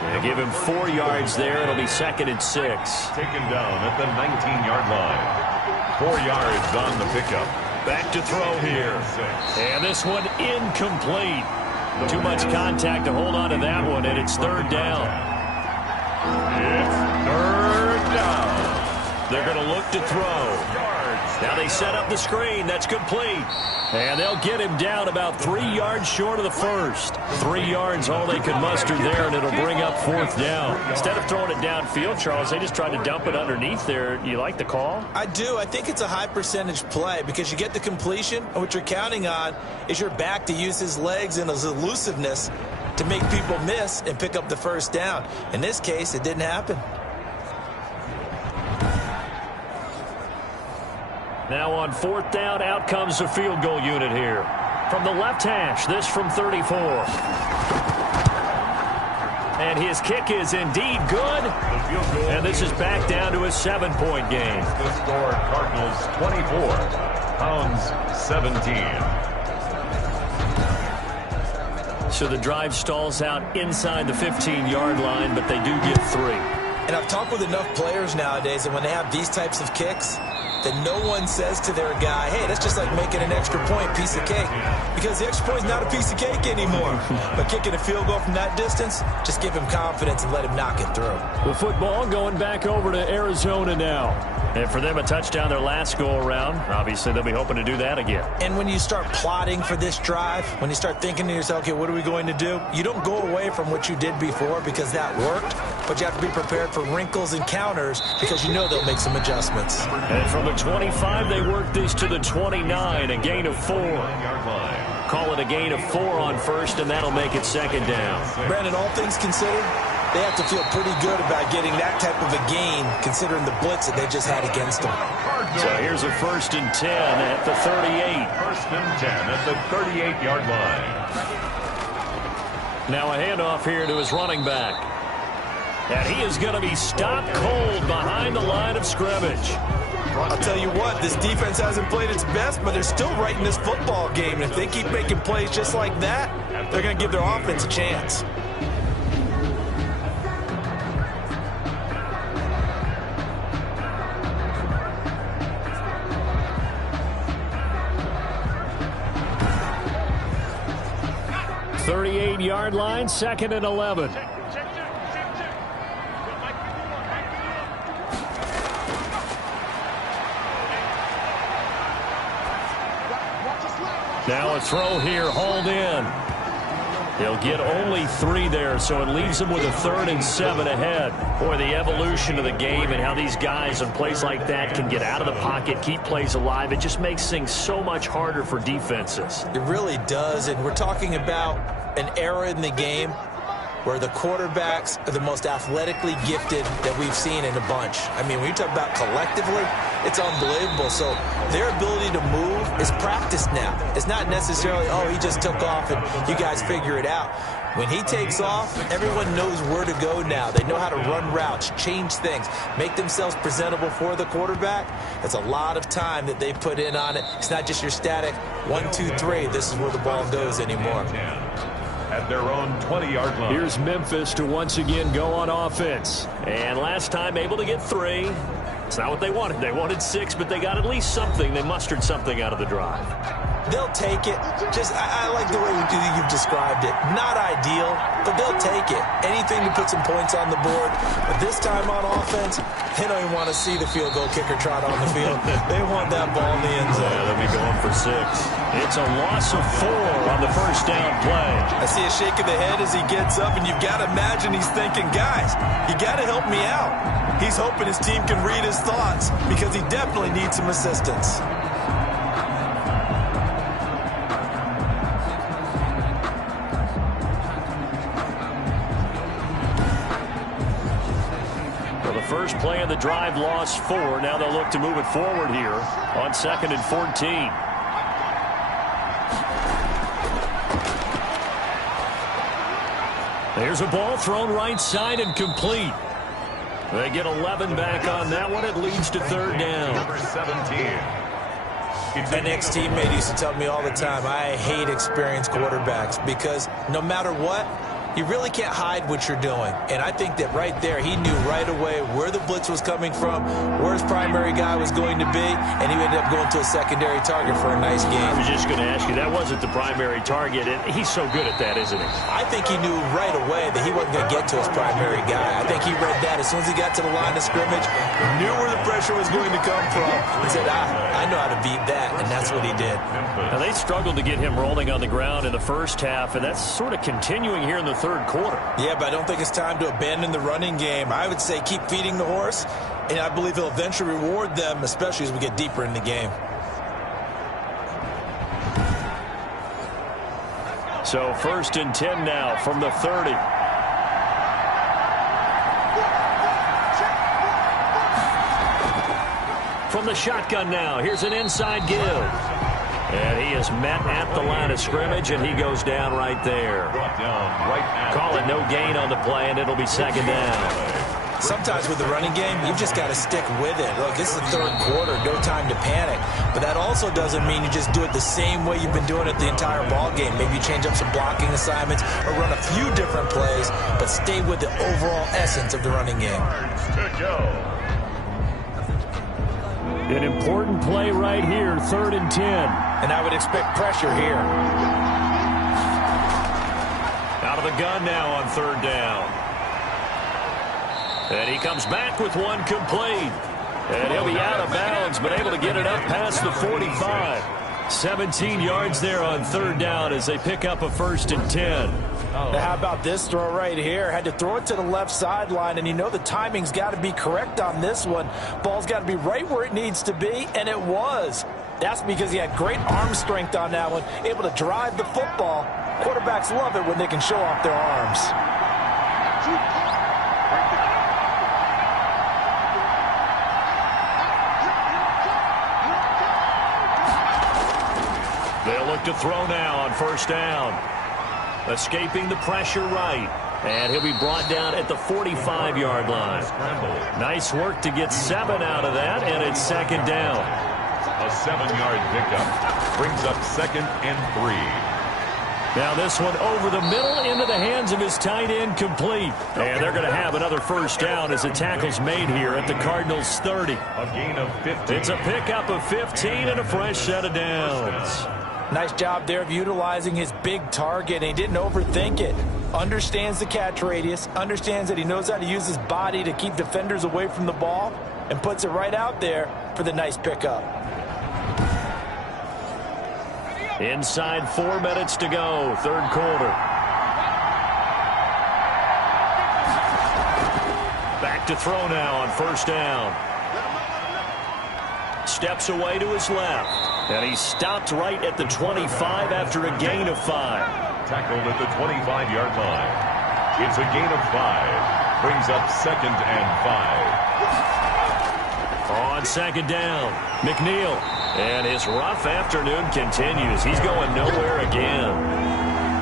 They give him 4 yards there. It'll be 2nd and 6. Taken down at the 19-yard line. 4 yards on the pickup. Back to throw here. And this one incomplete. Too much contact to hold on to that one, and it's 3rd down. It's 3rd down. They're going to look to throw. Now they set up the screen. That's complete. And they'll get him down about 3 yards short of the first. 3 yards all they could muster there, and it'll bring up 4th down. Instead of throwing it downfield, Charles, they just tried to dump it underneath there. You like the call? I do. I think it's a high percentage play because you get the completion, and what you're counting on is your back to use his legs and his elusiveness to make people miss and pick up the first down. In this case, it didn't happen. Now on 4th down, out comes the field goal unit here. From the left hash, this from 34. And his kick is indeed good. And this is back down to a 7-point game. The score, Cardinals 24, Hounds 17. So the drive stalls out inside the 15-yard line, but they do get 3. And I've talked with enough players nowadays, and when they have these types of kicks, that no one says to their guy, hey, that's just like making an extra point, piece of cake. Because the extra point is not a piece of cake anymore. But kicking a field goal from that distance, just give him confidence and let him knock it through. The football going back over to Arizona now. And for them, a touchdown their last go-around. Obviously, they'll be hoping to do that again. And when you start plotting for this drive, when you start thinking to yourself, okay, what are we going to do? You don't go away from what you did before because that worked, but you have to be prepared for wrinkles and counters because you know they'll make some adjustments. And from the 25, they work this to the 29, a gain of 4. Call it a gain of 4 on first, and that'll make it 2nd down. Brandon, all things considered, they have to feel pretty good about getting that type of a gain considering the blitz that they just had against them. So here's a 1st and 10 at the 38. 1st and 10 at the 38-yard line. Now a handoff here to his running back. And he is going to be stopped cold behind the line of scrimmage. I'll tell you what, this defense hasn't played its best, but they're still right in this football game. And if they keep making plays just like that, they're going to give their offense a chance. Yard line, 2nd and 11. Now a throw here, hauled in. They'll get only 3 there, so it leaves them with a 3rd and 7 ahead. Boy, the evolution of the game and how these guys on plays like that can get out of the pocket, keep plays alive, it just makes things so much harder for defenses. It really does, and we're talking about an era in the game where the quarterbacks are the most athletically gifted that we've seen in a bunch. I mean, when you talk about collectively, it's unbelievable. So their ability to move is practiced now. It's not necessarily, oh, he just took off and you guys figure it out. When he takes off, everyone knows where to go now. They know how to run routes, change things, make themselves presentable for the quarterback. It's a lot of time that they put in on it. It's not just your static 1, 2, 3. This is where the ball goes anymore. At their own 20-yard line. Here's Memphis to once again go on offense. And last time able to get 3. It's not what they wanted. They wanted 6, but they got at least something. They mustered something out of the drive. They'll take it. I like the way you've described it. Not ideal, but they'll take it. Anything to put some points on the board. But this time on offense, they don't even want to see the field goal kicker trot on the field. They want that ball in the end zone. Yeah, they'll be going for 6. It's a loss of 4 on the first down play. I see a shake of the head as he gets up, and you've got to imagine he's thinking, guys, you got to help me out. He's hoping his team can read his thoughts because he definitely needs some assistance. First play of the drive, lost 4. Now they'll look to move it forward here on 2nd and 14. There's a ball thrown right side and complete. They get 11 back on that one. It leads to 3rd down. Number 17. An ex-teammate used to tell me all the time, I hate experienced quarterbacks because no matter what, you really can't hide what you're doing. And I think that right there, he knew right away where the blitz was coming from, where his primary guy was going to be, and he ended up going to a secondary target for a nice game. I was just going to ask you, that wasn't the primary target, and he's so good at that, isn't he? I think he knew right away that he wasn't going to get to his primary guy. I think he read that as soon as he got to the line of scrimmage, knew where the pressure was going to come from, and said, I know how to beat that, and that's what he did. Now, they struggled to get him rolling on the ground in the first half, and that's sort of continuing here in the third quarter. Yeah, but I don't think it's time to abandon the running game. I would say keep feeding the horse, and I believe he'll eventually reward them, especially as we get deeper in the game. So 1st and 10 now from the 30. From the shotgun now, here's an inside give. And he is met at the line of scrimmage, and he goes down right there. Call it no gain on the play, and it'll be 2nd down. Sometimes with the running game, you've just got to stick with it. Look, this is the third quarter, no time to panic. But that also doesn't mean you just do it the same way you've been doing it the entire ball game. Maybe you change up some blocking assignments or run a few different plays, but stay with the overall essence of the running game. An important play right here, 3rd and 10. And I would expect pressure here. Out of the gun now on 3rd down. And he comes back with one complete. And he'll be out of bounds, but able to get it up past the 45. 17 yards there on 3rd down as they pick up a 1st and 10. Now, how about this throw right here? Had to throw it to the left sideline, and you know the timing's got to be correct on this one. Ball's got to be right where it needs to be, and it was. That's because he had great arm strength on that one, able to drive the football. Quarterbacks love it when they can show off their arms. They'll look to throw now on 1st down. Escaping the pressure right. And he'll be brought down at the 45-yard line. Nice work to get 7 out of that, and it's 2nd down. A 7-yard pickup brings up 2nd and 3. Now this one over the middle into the hands of his tight end, complete. And they're going to have another 1st down as the tackle's made here at the Cardinals' 30. A gain of 15. It's a pickup of 15 and a fresh set of downs. Nice job there of utilizing his big target, and he didn't overthink it. Understands the catch radius, understands that he knows how to use his body to keep defenders away from the ball, and puts it right out there for the nice pickup. Inside 4 minutes to go, 3rd quarter. Back to throw now on 1st down. Steps away to his left. And he stopped right at the 25 after a gain of 5. Tackled at the 25-yard line. It's a gain of 5. Brings up 2nd and 5. On 2nd down, McNeil. And his rough afternoon continues. He's going nowhere again.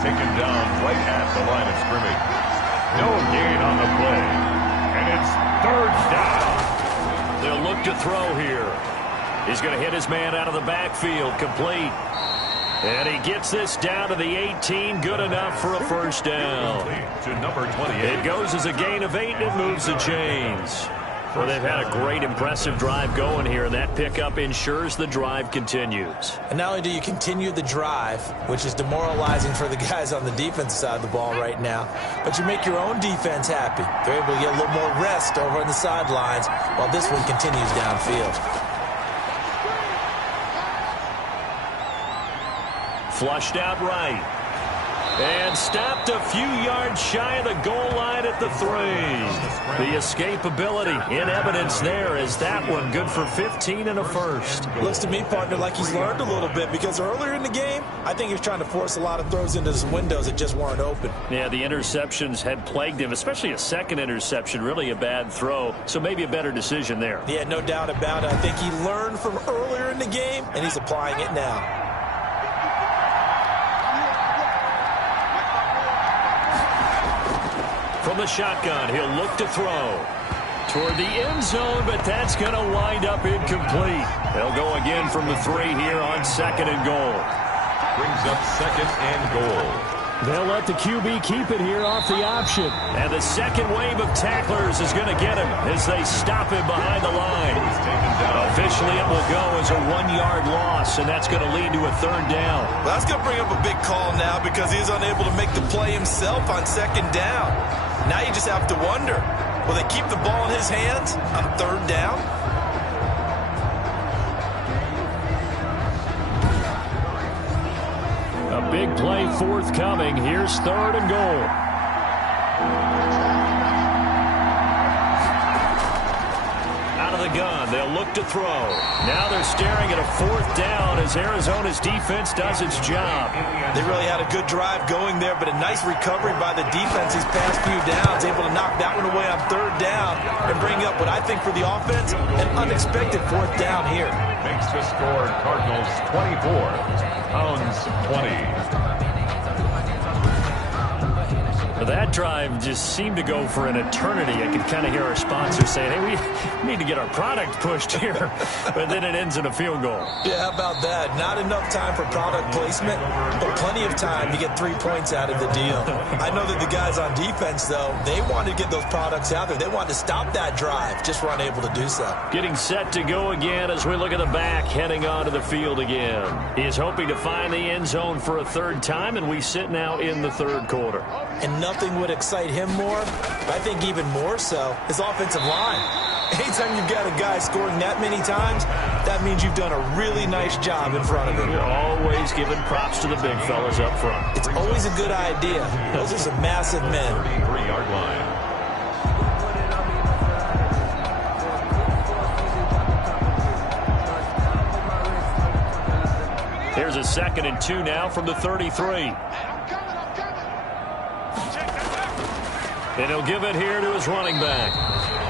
Taken down right at the line of scrimmage. No gain on the play. And it's 3rd down. They'll look to throw here. He's going to hit his man out of the backfield, complete. And he gets this down to the 18, good enough for a 1st down. To number 28. It goes as a gain of 8, and it moves the chains. Well, they've had a great, impressive drive going here, and that pickup ensures the drive continues. And not only do you continue the drive, which is demoralizing for the guys on the defense side of the ball right now, but you make your own defense happy. They're able to get a little more rest over on the sidelines while this one continues downfield. Flushed out right. And stopped a few yards shy of the goal line at the 3. The escapability in evidence there as that one good for 15 and a 1st. Looks to me, partner, like he's learned a little bit because earlier in the game, I think he was trying to force a lot of throws into some windows that just weren't open. Yeah, the interceptions had plagued him, especially a 2nd interception, really a bad throw. So maybe a better decision there. Yeah, no doubt about it. I think he learned from earlier in the game, and he's applying it now. From the shotgun, he'll look to throw. toward the end zone, but that's going to wind up incomplete. They'll go again from the 3 here on 2nd and goal. Brings up 2nd and goal. They'll let the QB keep it here off the option. And the second wave of tacklers is going to get him as they stop him behind the line. Officially, it will go as a 1-yard loss, and that's going to lead to a 3rd down. Well, that's going to bring up a big call now because he's unable to make the play himself on 2nd down. Now you just have to wonder, will they keep the ball in his hands on 3rd down? A big play forthcoming. Here's 3rd and goal. Out of the gun, they'll look to throw. Now they're staring at a 4th down as Arizona's defense does its job. They really had a good drive going there, but a nice recovery by the defense these past few downs, able to knock that one away on 3rd down and bring up what I think for the offense, an unexpected 4th down here. Makes the score Cardinals 24, Hounds 20. That drive just seemed to go for an eternity. I could kind of hear our sponsors saying, hey, we need to get our product pushed here. But then it ends in a field goal. Yeah, how about that? Not enough time for product placement, but plenty of time to get 3 points out of the deal. I know that the guys on defense, though, they wanted to get those products out there. They wanted to stop that drive, just were unable to do so. Getting set to go again as we look at the back, heading onto the field again. He is hoping to find the end zone for a 3rd time, and we sit now in the 3rd quarter. And nothing would excite him more, I think even more so, his offensive line. Anytime you've got a guy scoring that many times, that means you've done a really nice job in front of him. You're always giving props to the big fellas up front. It's always a good idea. Those are some massive men. 33-yard line. Here's a 2nd and 2 now from the 33. And he'll give it here to his running back.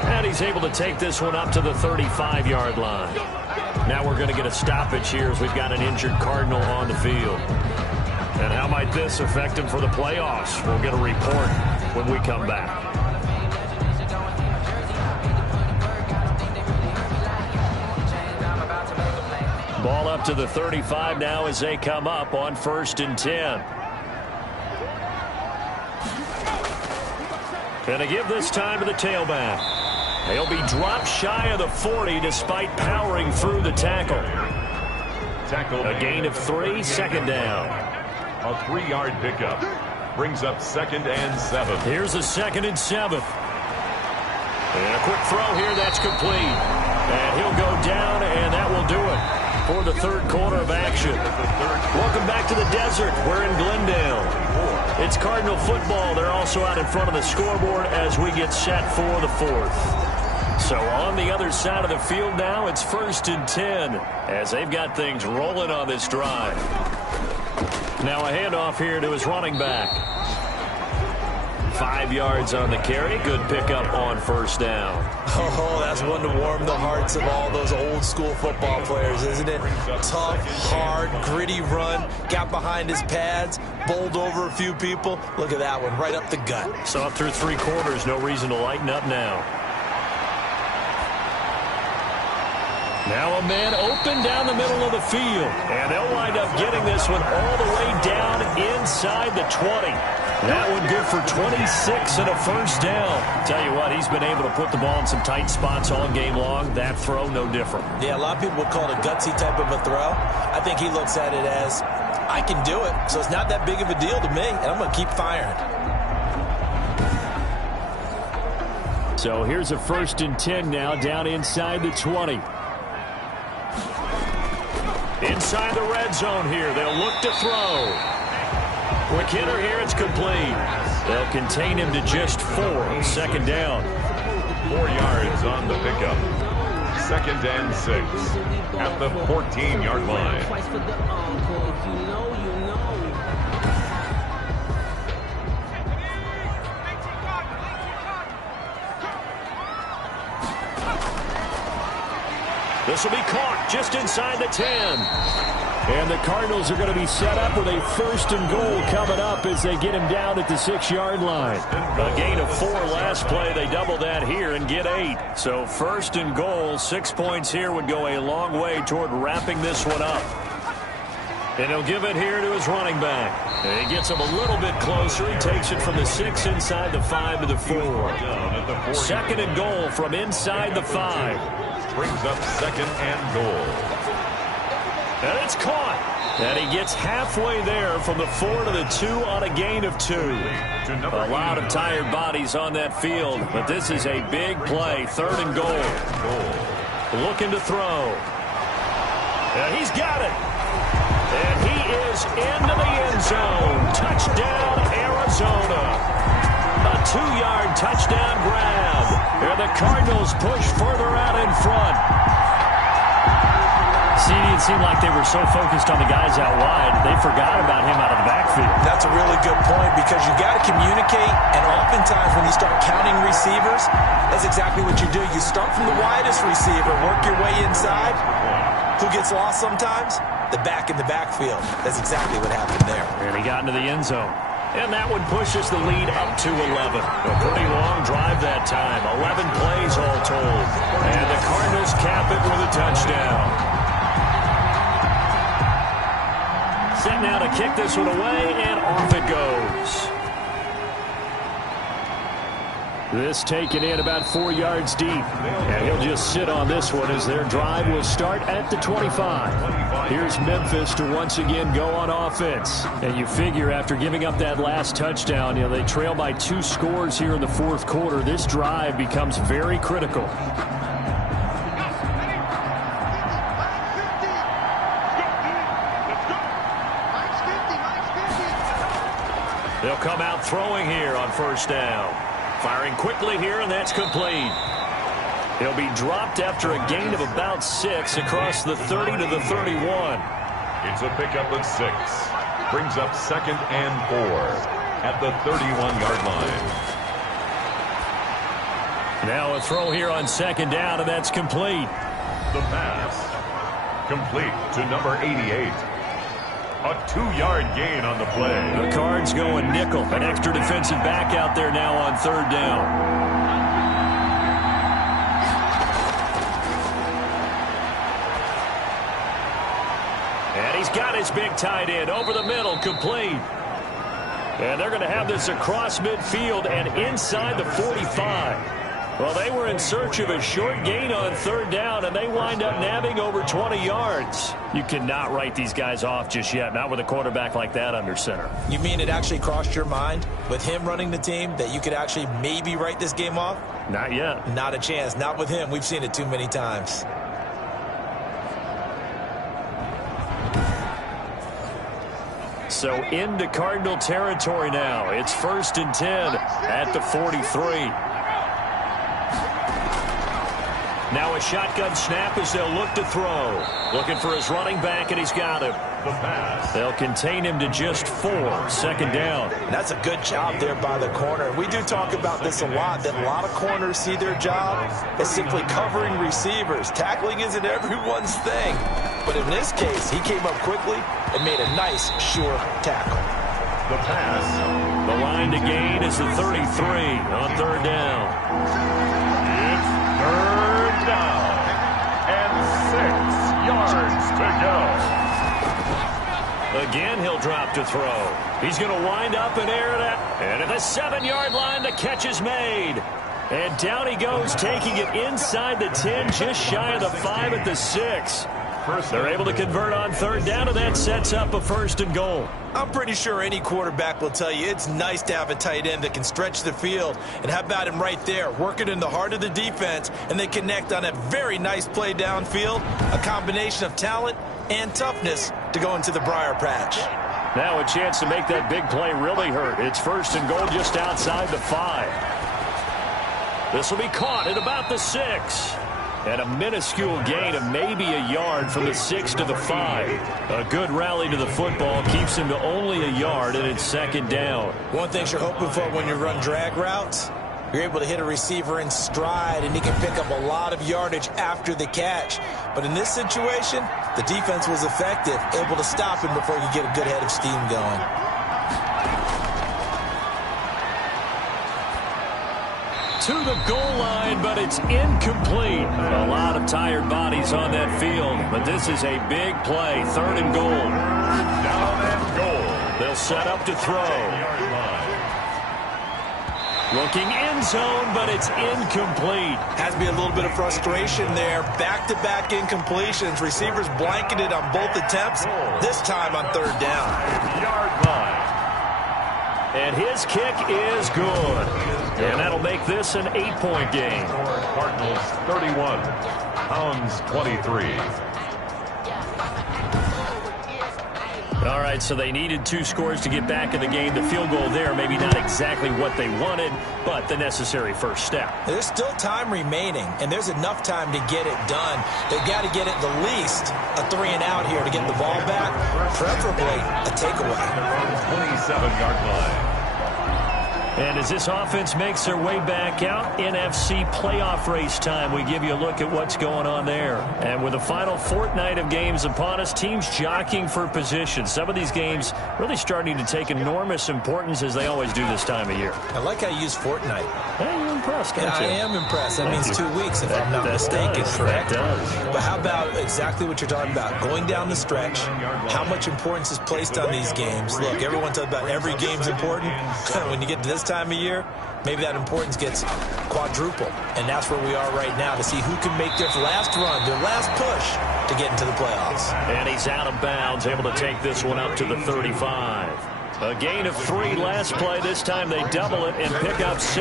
And he's able to take this one up to the 35-yard line. Now we're going to get a stoppage here as we've got an injured Cardinal on the field. And how might this affect him for the playoffs? We'll get a report when we come back. Ball up to the 35 now as they come up on 1st and 10. And to give this time to the tailback. He'll be dropped shy of the 40 despite powering through the tackle. A gain of 3, 2nd down. A 3-yard pickup. Brings up 2nd and 7. Here's a 2nd and 7. And a quick throw here, that's complete. And he'll go down, and that will do it for the 3rd quarter of action. Welcome back to the desert. We're in Glendale. It's Cardinal football. They're also out in front of the scoreboard as we get set for the 4th. So on the other side of the field now, it's 1st and 10 as they've got things rolling on this drive. Now a handoff here to his running back. 5 yards on the carry. Good pickup on 1st down. Oh, that's one to warm the hearts of all those old school football players, isn't it? Tough, hard, gritty run. Got behind his pads, bowled over a few people. Look at that one, right up the gut. Saw it through 3 quarters. No reason to lighten up now. Now a man open down the middle of the field. And they'll wind up getting this one all the way down inside the 20. That one good for 26 and a 1st down. Tell you what, he's been able to put the ball in some tight spots all game long. That throw, no different. Yeah, a lot of people would call it a gutsy type of a throw. I think he looks at it as, I can do it, so it's not that big of a deal to me, and I'm going to keep firing. So here's a 1st and 10 now down inside the 20. Inside the red zone here. They'll look to throw. Quick hitter here. It's complete. They'll contain him to just 4. 2nd down. 4 yards on the pickup. 2nd and 6 at the 14-yard line. This will be caught just inside the 10. And the Cardinals are going to be set up with a 1st and goal coming up as they get him down at the 6-yard line. A gain of 4 last play. They double that here and get 8. So 1st and goal, 6 points here would go a long way toward wrapping this one up. And he'll give it here to his running back. And he gets him a little bit closer. He takes it from the 6 inside the 5 to the 4. 2nd and goal from inside the 5. Brings up 2nd and goal. And it's caught. And he gets halfway there from the 4 to the 2 on a gain of 2. A lot of tired bodies on that field, but this is a big play. 3rd and goal. Looking to throw. And he's got it. And he is into the end zone. Touchdown, Arizona. A 2-yard touchdown grab. And the Cardinals push further out in front. It seemed like they were so focused on the guys out wide, they forgot about him out of the backfield. That's a really good point because you got to communicate, and oftentimes when you start counting receivers, that's exactly what you do. You start from the widest receiver, work your way inside. Who gets lost sometimes? The back in the backfield. That's exactly what happened there. And he got into the end zone. And that one pushes the lead up to 11. A pretty long drive that time. 11 plays all told. And the Cardinals cap it with a touchdown. Set now to kick this one away, and off it goes. This taken in about 4 yards deep. And he'll just sit on this one as their drive will start at the 25. Here's Memphis to once again go on offense. And you figure after giving up that last touchdown, they trail by 2 scores here in the 4th quarter. This drive becomes very critical. They'll come out throwing here on 1st down. Firing quickly here, and that's complete. He'll be dropped after a gain of about 6 across the 30 to the 31. It's a pickup of 6. Brings up 2nd and 4 at the 31-yard line. Now a throw here on 2nd down, and that's complete. The pass complete to number 88. A 2-yard gain on the play. The Cards going nickel. An extra defensive back out there now on 3rd down. And he's got his big tight end over the middle, complete. And they're going to have this across midfield and inside the 45. Well, they were in search of a short gain on 3rd down, and they wind up nabbing over 20 yards. You cannot write these guys off just yet, not with a quarterback like that under center. You mean it actually crossed your mind with him running the team that you could actually maybe write this game off? Not yet. Not a chance. Not with him. We've seen it too many times. So into Cardinal territory now. It's 1st and 10 at the 43. Now a shotgun snap as they'll look to throw. Looking for his running back, and he's got him. The pass. They'll contain him to just 4. 2nd down. That's a good job there by the corner. We do talk about this a lot, that a lot of corners see their job as simply covering receivers. Tackling isn't everyone's thing. But in this case, he came up quickly and made a nice, sure tackle. The pass. The line to gain is the 33 on 3rd down. It's 3rd down and 6 yards to go. Again, he'll drop to throw. He's going to wind up and air it out. And at the 7-yard line, the catch is made. And down he goes, taking it inside the 10, just shy of the 5 at the 6. They're able to convert on 3rd down, and that sets up a 1st and goal. I'm pretty sure any quarterback will tell you it's nice to have a tight end that can stretch the field. And how about him right there, working in the heart of the defense, and they connect on a very nice play downfield, a combination of talent and toughness to go into the briar patch. Now a chance to make that big play really hurt. It's 1st and goal just outside the 5. This will be caught at about the 6. And a minuscule gain of maybe a yard from the 6 to the 5. A good rally to the football keeps him to only a yard, and it's 2nd down. One thing you're hoping for when you run drag routes, You're able to hit a receiver in stride, and he can pick up a lot of yardage after the catch. But in this situation, the defense was effective, able to stop him before he could get a good head of steam going. To the goal line, but it's incomplete. A lot of tired bodies on that field, but this is a big play. 3rd and goal. Down and goal. They'll set up to throw. Looking end zone, but it's incomplete. Has to be a little bit of frustration there. Back-to-back incompletions. Receivers blanketed on both attempts, this time on 3rd down. Yard line. And his kick is good. And that'll make this an 8-point game. Cardinals 31. Hounds 23. All right, so they needed 2 scores to get back in the game. The field goal there, maybe not exactly what they wanted, but the necessary first step. There's still time remaining, and there's enough time to get it done. They've got to get it the least a 3-and-out here to get the ball back, preferably a takeaway. 27-yard line. And as this offense makes their way back out, NFC playoff race time, we give you a look at what's going on there. And with the final fortnight of games upon us, teams jockeying for position. Some of these games really starting to take enormous importance as they always do this time of year. I like how you use fortnight. Hey, you're impressed, aren't you? I am impressed. That means 2 weeks, if I'm not mistaken, correct? That does. But how about exactly what you're talking about? Going down the stretch, how much importance is placed on these games. Look, everyone talks about every game's important. When you get to this time of year, maybe that importance gets quadruple. And that's where we are right now to see who can make their last run, their last push to get into the playoffs. And he's out of bounds, able to take this one up to the 35. A gain of 3 last play. This time they double it and pick up 6.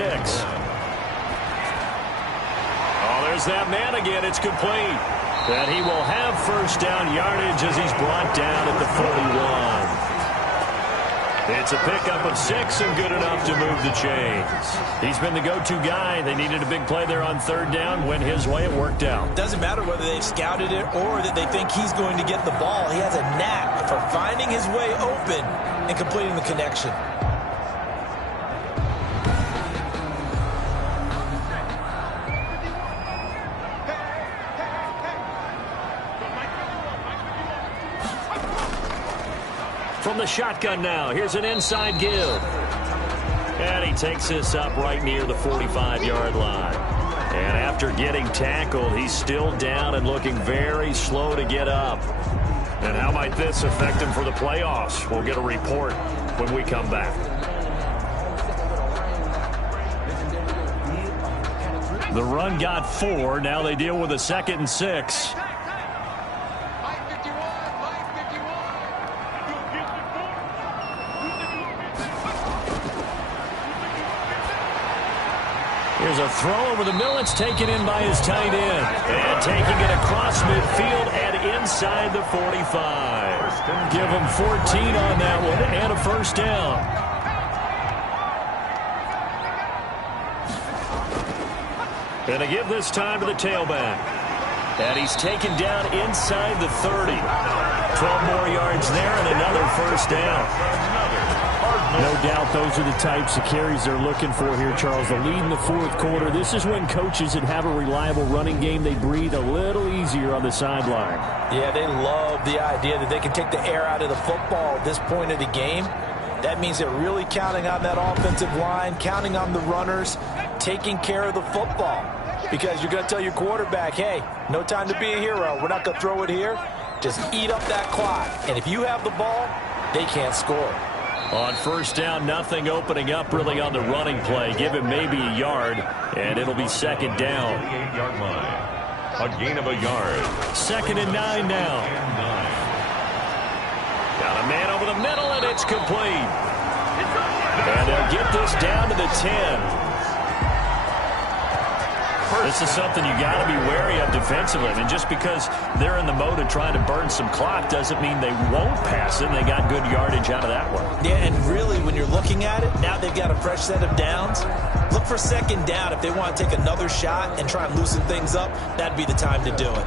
Oh, there's that man again. It's complete. And he will have first down yardage as he's brought down at the 41. It's a pickup of 6 and good enough to move the chains. He's been the go-to guy. They needed a big play there on 3rd down. Went his way. It worked out. Doesn't matter whether they've scouted it or that they think he's going to get the ball. He has a knack for finding his way open and completing the connection. From the shotgun now, here's an inside give. And he takes this up right near the 45-yard line. And after getting tackled, he's still down and looking very slow to get up. And how might this affect him for the playoffs? We'll get a report when we come back. The run got 4. Now they deal with a 2nd and 6. Here's a throw over the middle. It's taken in by his tight end. And taking it across midfield and inside the 45. Give him 14 on that one and a first down. And to give this time to the tailback. And he's taken down inside the 30. 12 more yards there and another first down. No doubt those are the types of carries they're looking for here, Charles. The lead in the 4th quarter. This is when coaches that have a reliable running game, they breathe a little easier on the sideline. Yeah, they love the idea that they can take the air out of the football at this point of the game. That means they're really counting on that offensive line, counting on the runners, taking care of the football. Because you're going to tell your quarterback, hey, no time to be a hero. We're not going to throw it here. Just eat up that clock. And if you have the ball, they can't score. On first down, nothing opening up really on the running play. Give him maybe a yard, and it'll be 2nd down. 28-yard line. A gain of a yard. 2nd and 9 now. Got a man over the middle, and it's complete. And they'll get this down to the 10. This is something you got to be wary of defensively. I mean, just because they're in the mode of trying to burn some clock doesn't mean they won't pass it. And they got good yardage out of that one. Yeah, and really, when you're looking at it, now they've got a fresh set of downs. Look for 2nd down. If they want to take another shot and try and loosen things up, that'd be the time to do it.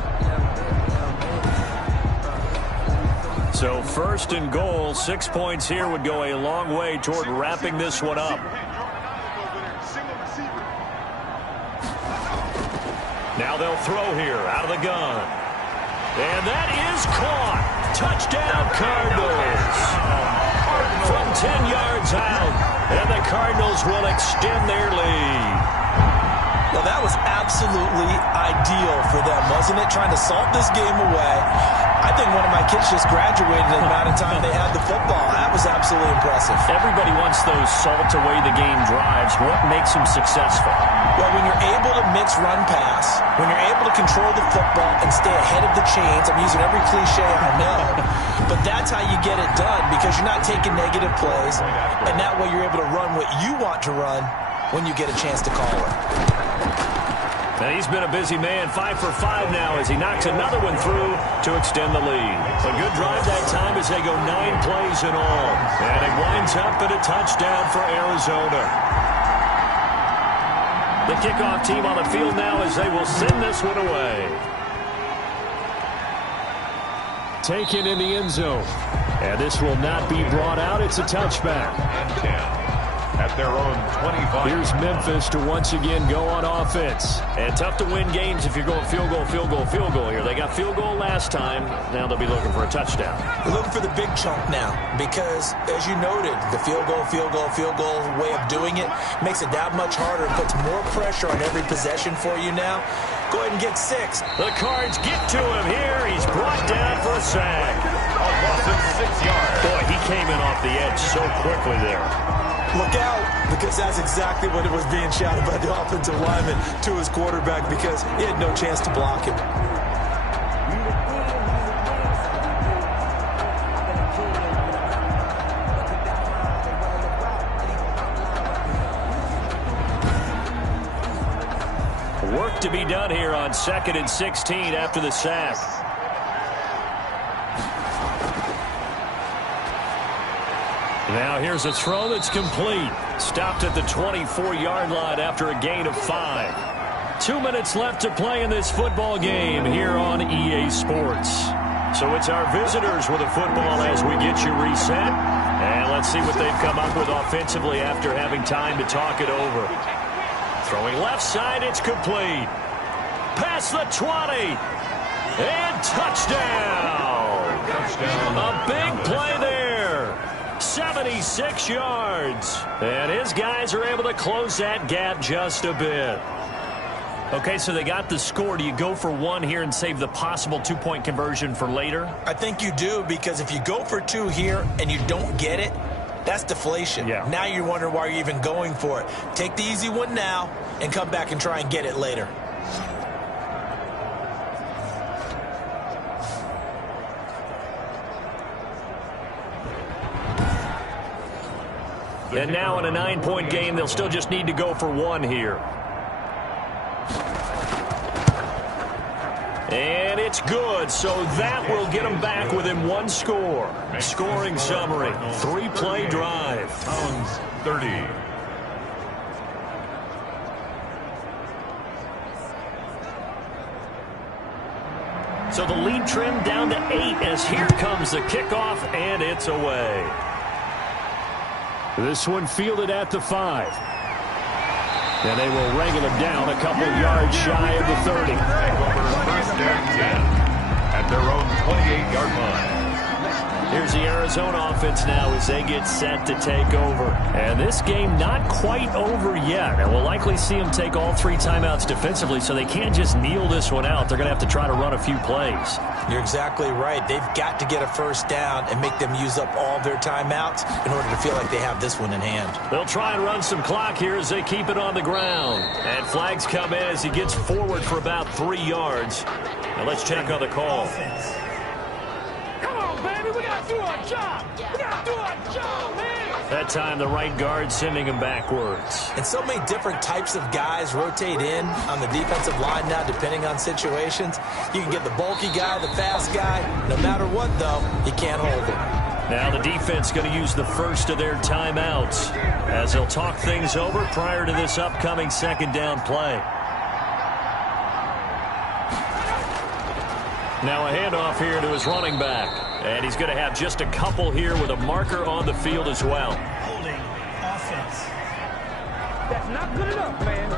So 1st and goal, 6 points here would go a long way toward wrapping this one up. Now they'll throw here out of the gun. And that is caught. Touchdown, Cardinals. From 10 yards out. And the Cardinals will extend their lead. Well, that was absolutely ideal for them, wasn't it? Trying to salt this game away. I think one of my kids just graduated in the amount of time they had the football. That was absolutely impressive. Everybody wants those salt-away-the-game drives. What makes them successful? Well, when you're able to mix run-pass, when you're able to control the football and stay ahead of the chains, I'm using every cliche I know, but that's how you get it done because you're not taking negative plays, and that way you're able to run what you want to run when you get a chance to call it. And he's been a busy man, 5 for 5 now as he knocks another one through to extend the lead. A good drive that time as they go 9 plays in all. And it winds up at a touchdown for Arizona. The kickoff team on the field now as they will send this one away. Taken in the end zone. And this will not be brought out. It's a touchback. At their own 25. Here's Memphis to once again go on offense. And tough to win games if you're going field goal, field goal, field goal here. They got field goal last time. Now they'll be looking for a touchdown. We're looking for the big chunk now because, as you noted, the field goal way of doing it makes it that much harder and puts more pressure on every possession for you now. Go ahead and get 6. The Cards get to him here. He's brought down for a sack. A loss of 6 yards. Boy, he came in off the edge so quickly there. Look out, because that's exactly what it was being shouted by the offensive lineman to his quarterback because he had no chance to block him. Work to be done here on 2nd and 16 after the sack. Now here's a throw that's complete. Stopped at the 24-yard line after a gain of 5. 2 minutes left to play in this football game here on EA Sports. So it's our visitors with the football as we get you reset. And let's see what they've come up with offensively after having time to talk it over. Throwing left side, it's complete. Past the 20. And touchdown. A big play there. 76 yards. And his guys are able to close that gap just a bit. Okay, so they got the score. Do you go for 1 here and save the possible 2-point conversion for later? I think you do because if you go for 2 here and you don't get it, that's deflation. Yeah. Now you're wondering why you're even going for it. Take the easy one now and come back and try and get it later. And now in a 9-point game, they'll still just need to go for 1 here. And it's good, so that will get them back within 1 score. Scoring summary, 3-play drive. Hounds 30. So the lead trimmed down to 8 as here comes the kickoff, and it's away. This one fielded at the 5. And they will wrangle him down a couple yards shy of the 30. Take over 1st and 10 at their own 28-yard line. Here's the Arizona offense now as they get set to take over. And this game not quite over yet. And we'll likely see them take all 3 timeouts defensively, so they can't just kneel this one out. They're going to have to try to run a few plays. You're exactly right. They've got to get a 1st down and make them use up all their timeouts in order to feel like they have this one in hand. They'll try and run some clock here as they keep it on the ground. And flags come in as he gets forward for about 3 yards. Now let's check on the call. Come on, baby. We got to do our job. We got to do our job, man. That time, the right guard sending him backwards. And so many different types of guys rotate in on the defensive line now, depending on situations. You can get the bulky guy, the fast guy. No matter what, though, you can't hold him. Now the defense going to use the first of their timeouts as they'll talk things over prior to this upcoming 2nd down play. Now a handoff here to his running back. And he's going to have just a couple here with a marker on the field as well. Holding offense. That's not good enough, man.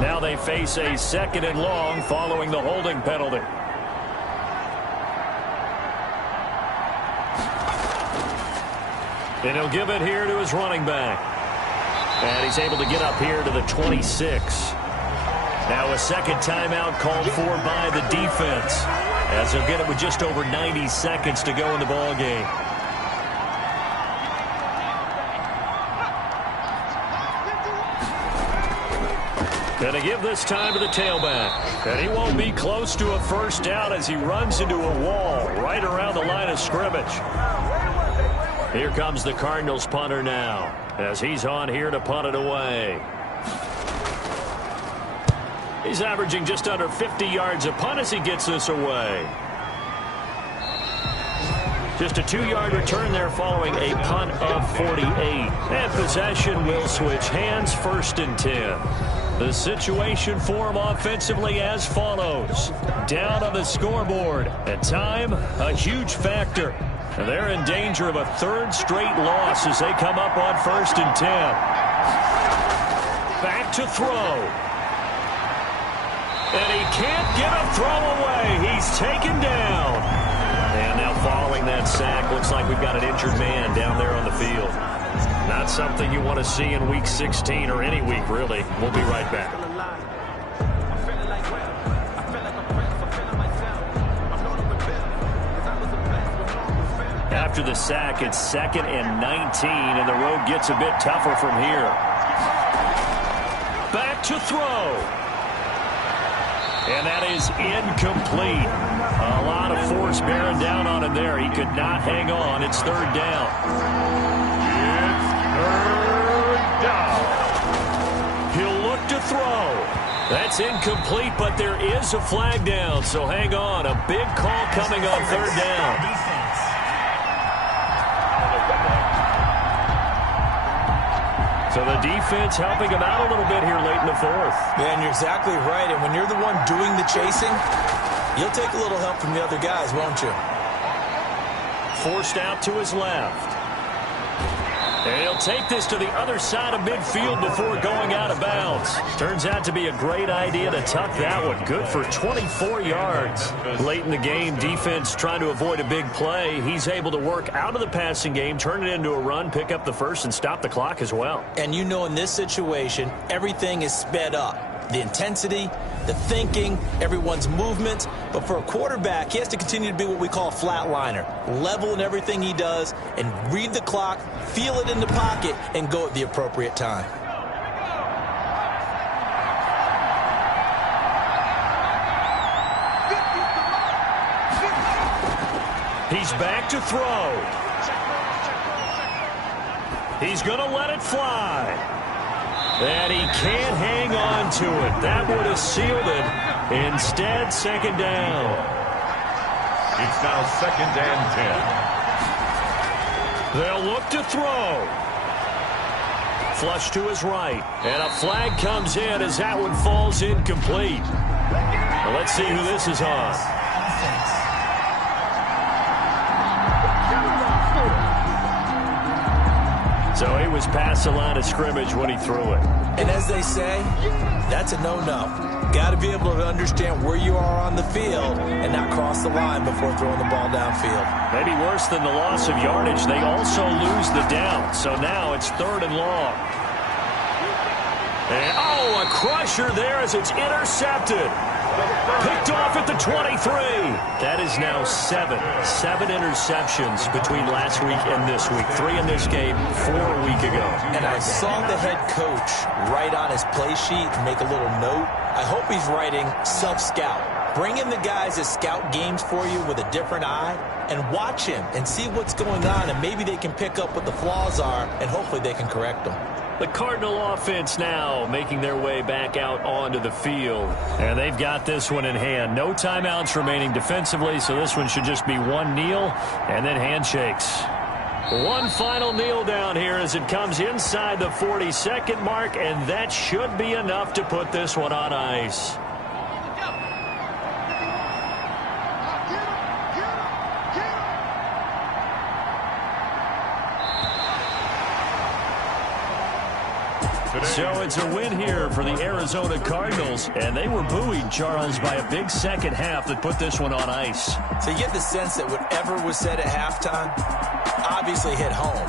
Now they face a 2nd and long following the holding penalty. And he'll give it here to his running back. And he's able to get up here to the 26. Now a second timeout called for by the defense, as they'll get it with just over 90 seconds to go in the ball game. Going to give this time to the tailback. And he won't be close to a first down as he runs into a wall right around the line of scrimmage. Here comes the Cardinals punter now, as he's on here to punt it away. He's averaging just under 50 yards a punt as he gets this away. Just a 2-yard return there following a punt of 48. And possession will switch hands, 1st and 10. The situation for him offensively as follows. Down on the scoreboard. At time, a huge factor. They're in danger of a 3rd straight loss as they come up on 1st and 10. Back to throw. And he can't get a throw away. He's taken down. And now following that sack, looks like we've got an injured man down there on the field. Not something you want to see in Week 16 or any week, really. We'll be right back. After the sack, it's 2nd and 19, and the road gets a bit tougher from here. Back to throw. And that is incomplete. A lot of force bearing down on him there. He could not hang on. It's 3rd down. It's 3rd down. He'll look to throw. That's incomplete, but there is a flag down, so hang on. A big call coming on 3rd down. So the defense helping him out a little bit here late in the 4th. Yeah, and you're exactly right. And when you're the one doing the chasing, you'll take a little help from the other guys, won't you? Forced out to his left. And he'll take this to the other side of midfield before going out of bounds. Turns out to be a great idea to tuck that one. Good for 24 yards. Late in the game, defense trying to avoid a big play. He's able to work out of the passing game, turn it into a run, pick up the first, and stop the clock as well. And you know in this situation, everything is sped up. The intensity, the thinking, everyone's movement. But for a quarterback, he has to continue to be what we call a flatliner. Level in everything he does and read the clock, feel it in the pocket, and go at the appropriate time. He's back to throw. He's going to let it fly. And he can't hang on to it. That would have sealed it. Instead, 2nd down. It's now 2nd and 10. They'll look to throw. Flush to his right. And a flag comes in as that one falls incomplete. Well, let's see who this is on. So he was past the line of scrimmage when he threw it. And as they say, that's a no-no. Got to be able to understand where you are on the field and not cross the line before throwing the ball downfield. Maybe worse than the loss of yardage, they also lose the down. So now it's 3rd and long. And, a crusher there as it's intercepted. Picked off at the 23. That is now 7 interceptions between last week and this week. 3 in this game, 4 a week ago. And I saw the head coach write on his play sheet and make a little note. I hope he's writing self-scout. Bring in the guys that scout games for you with a different eye and watch him and see what's going on, and maybe they can pick up what the flaws are, and hopefully they can correct them. The Cardinal offense now making their way back out onto the field. And they've got this one in hand. No timeouts remaining defensively, so this one should just be one kneel and then handshakes. One final kneel down here as it comes inside the 40-second mark, and that should be enough to put this one on ice. So it's a win here for the Arizona Cardinals, and they were buoyed, Charles, by a big second half that put this one on ice. So you get the sense that whatever was said at halftime obviously hit home.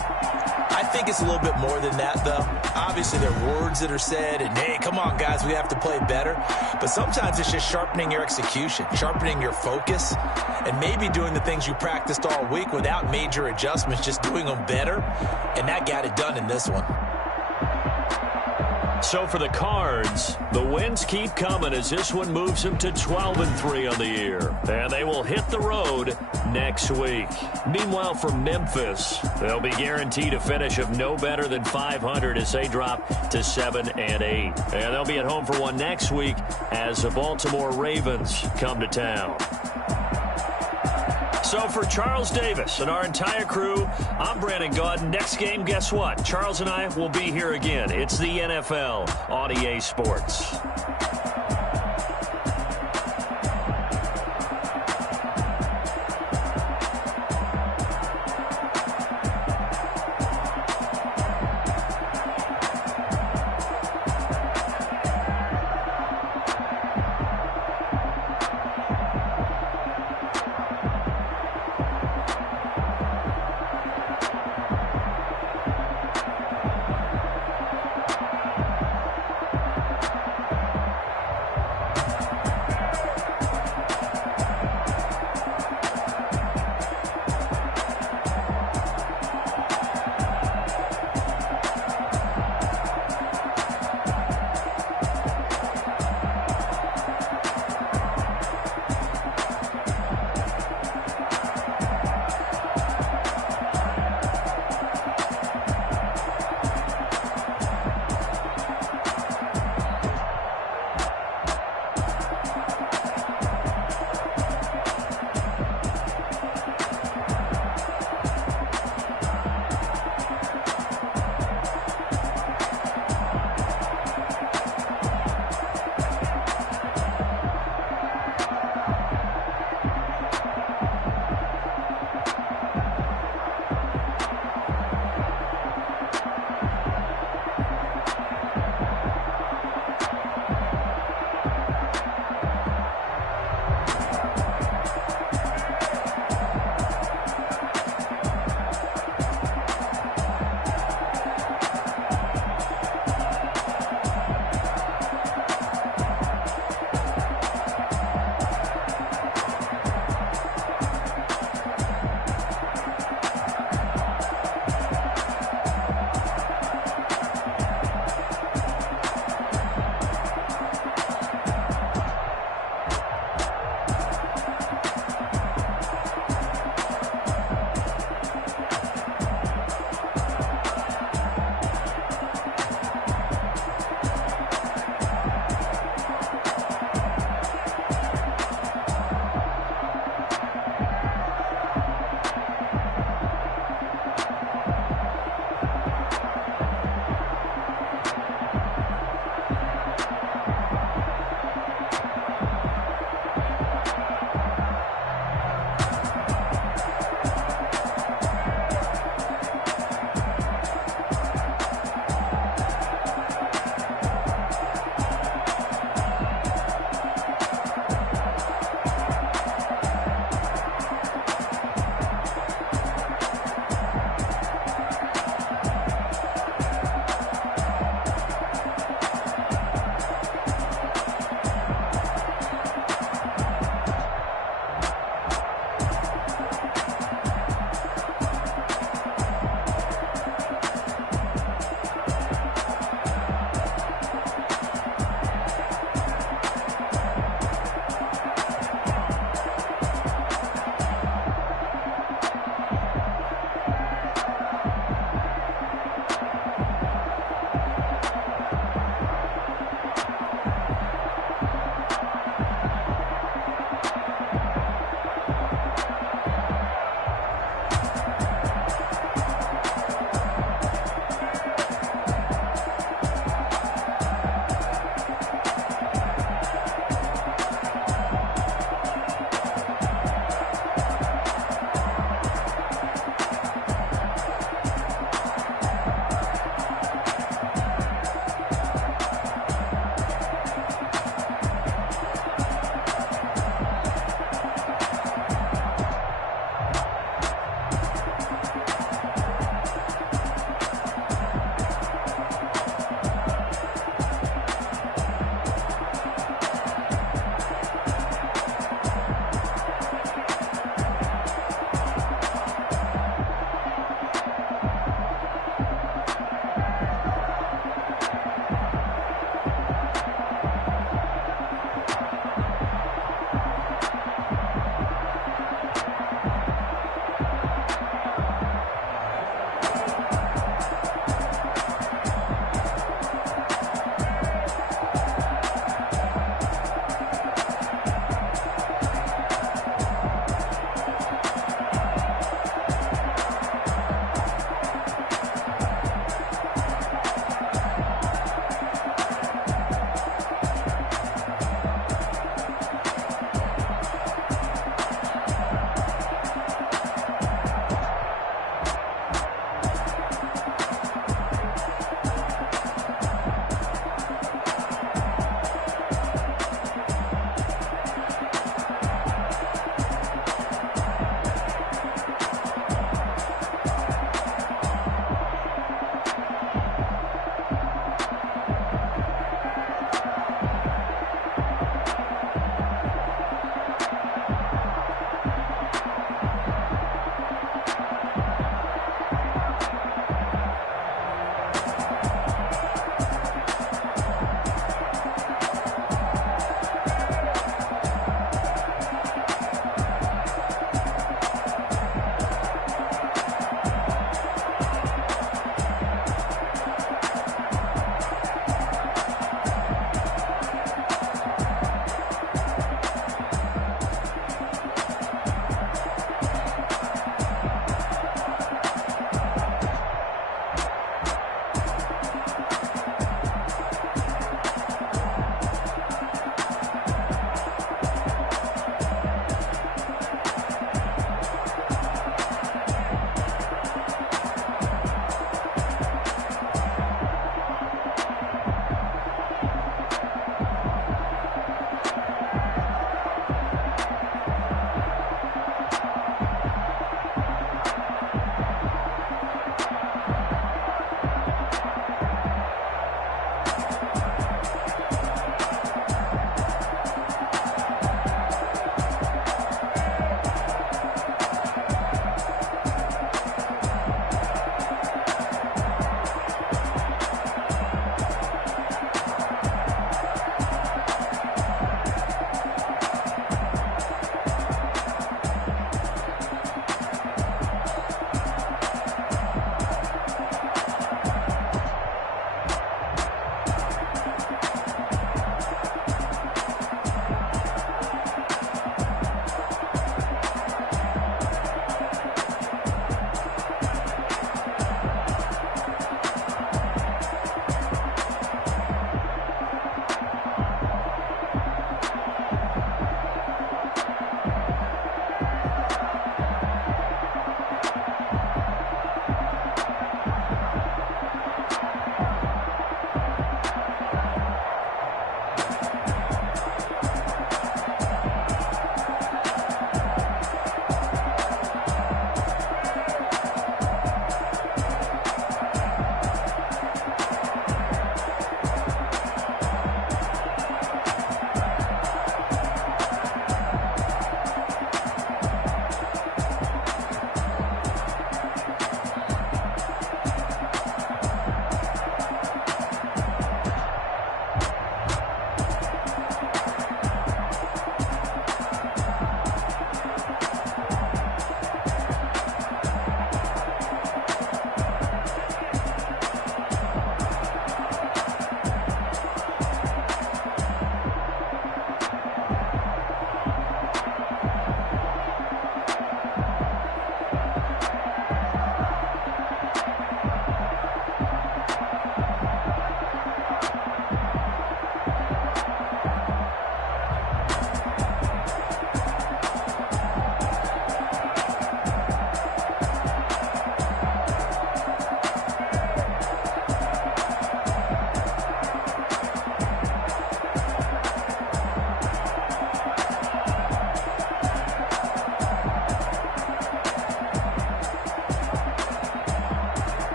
I think it's a little bit more than that, though. Obviously, there are words that are said, and, hey, come on, guys, we have to play better. But sometimes it's just sharpening your execution, sharpening your focus, and maybe doing the things you practiced all week without major adjustments, just doing them better. And that got it done in this one. So for the Cards, the wins keep coming as this one moves them to 12-3 on the year. And they will hit the road next week. Meanwhile, for Memphis, they'll be guaranteed a finish of no better than 500 as they drop to 7-8. And they'll be at home for one next week as the Baltimore Ravens come to town. So for Charles Davis and our entire crew, I'm Brandon Gaudin. Next game, guess what? Charles and I will be here again. It's the NFL on EA Sports.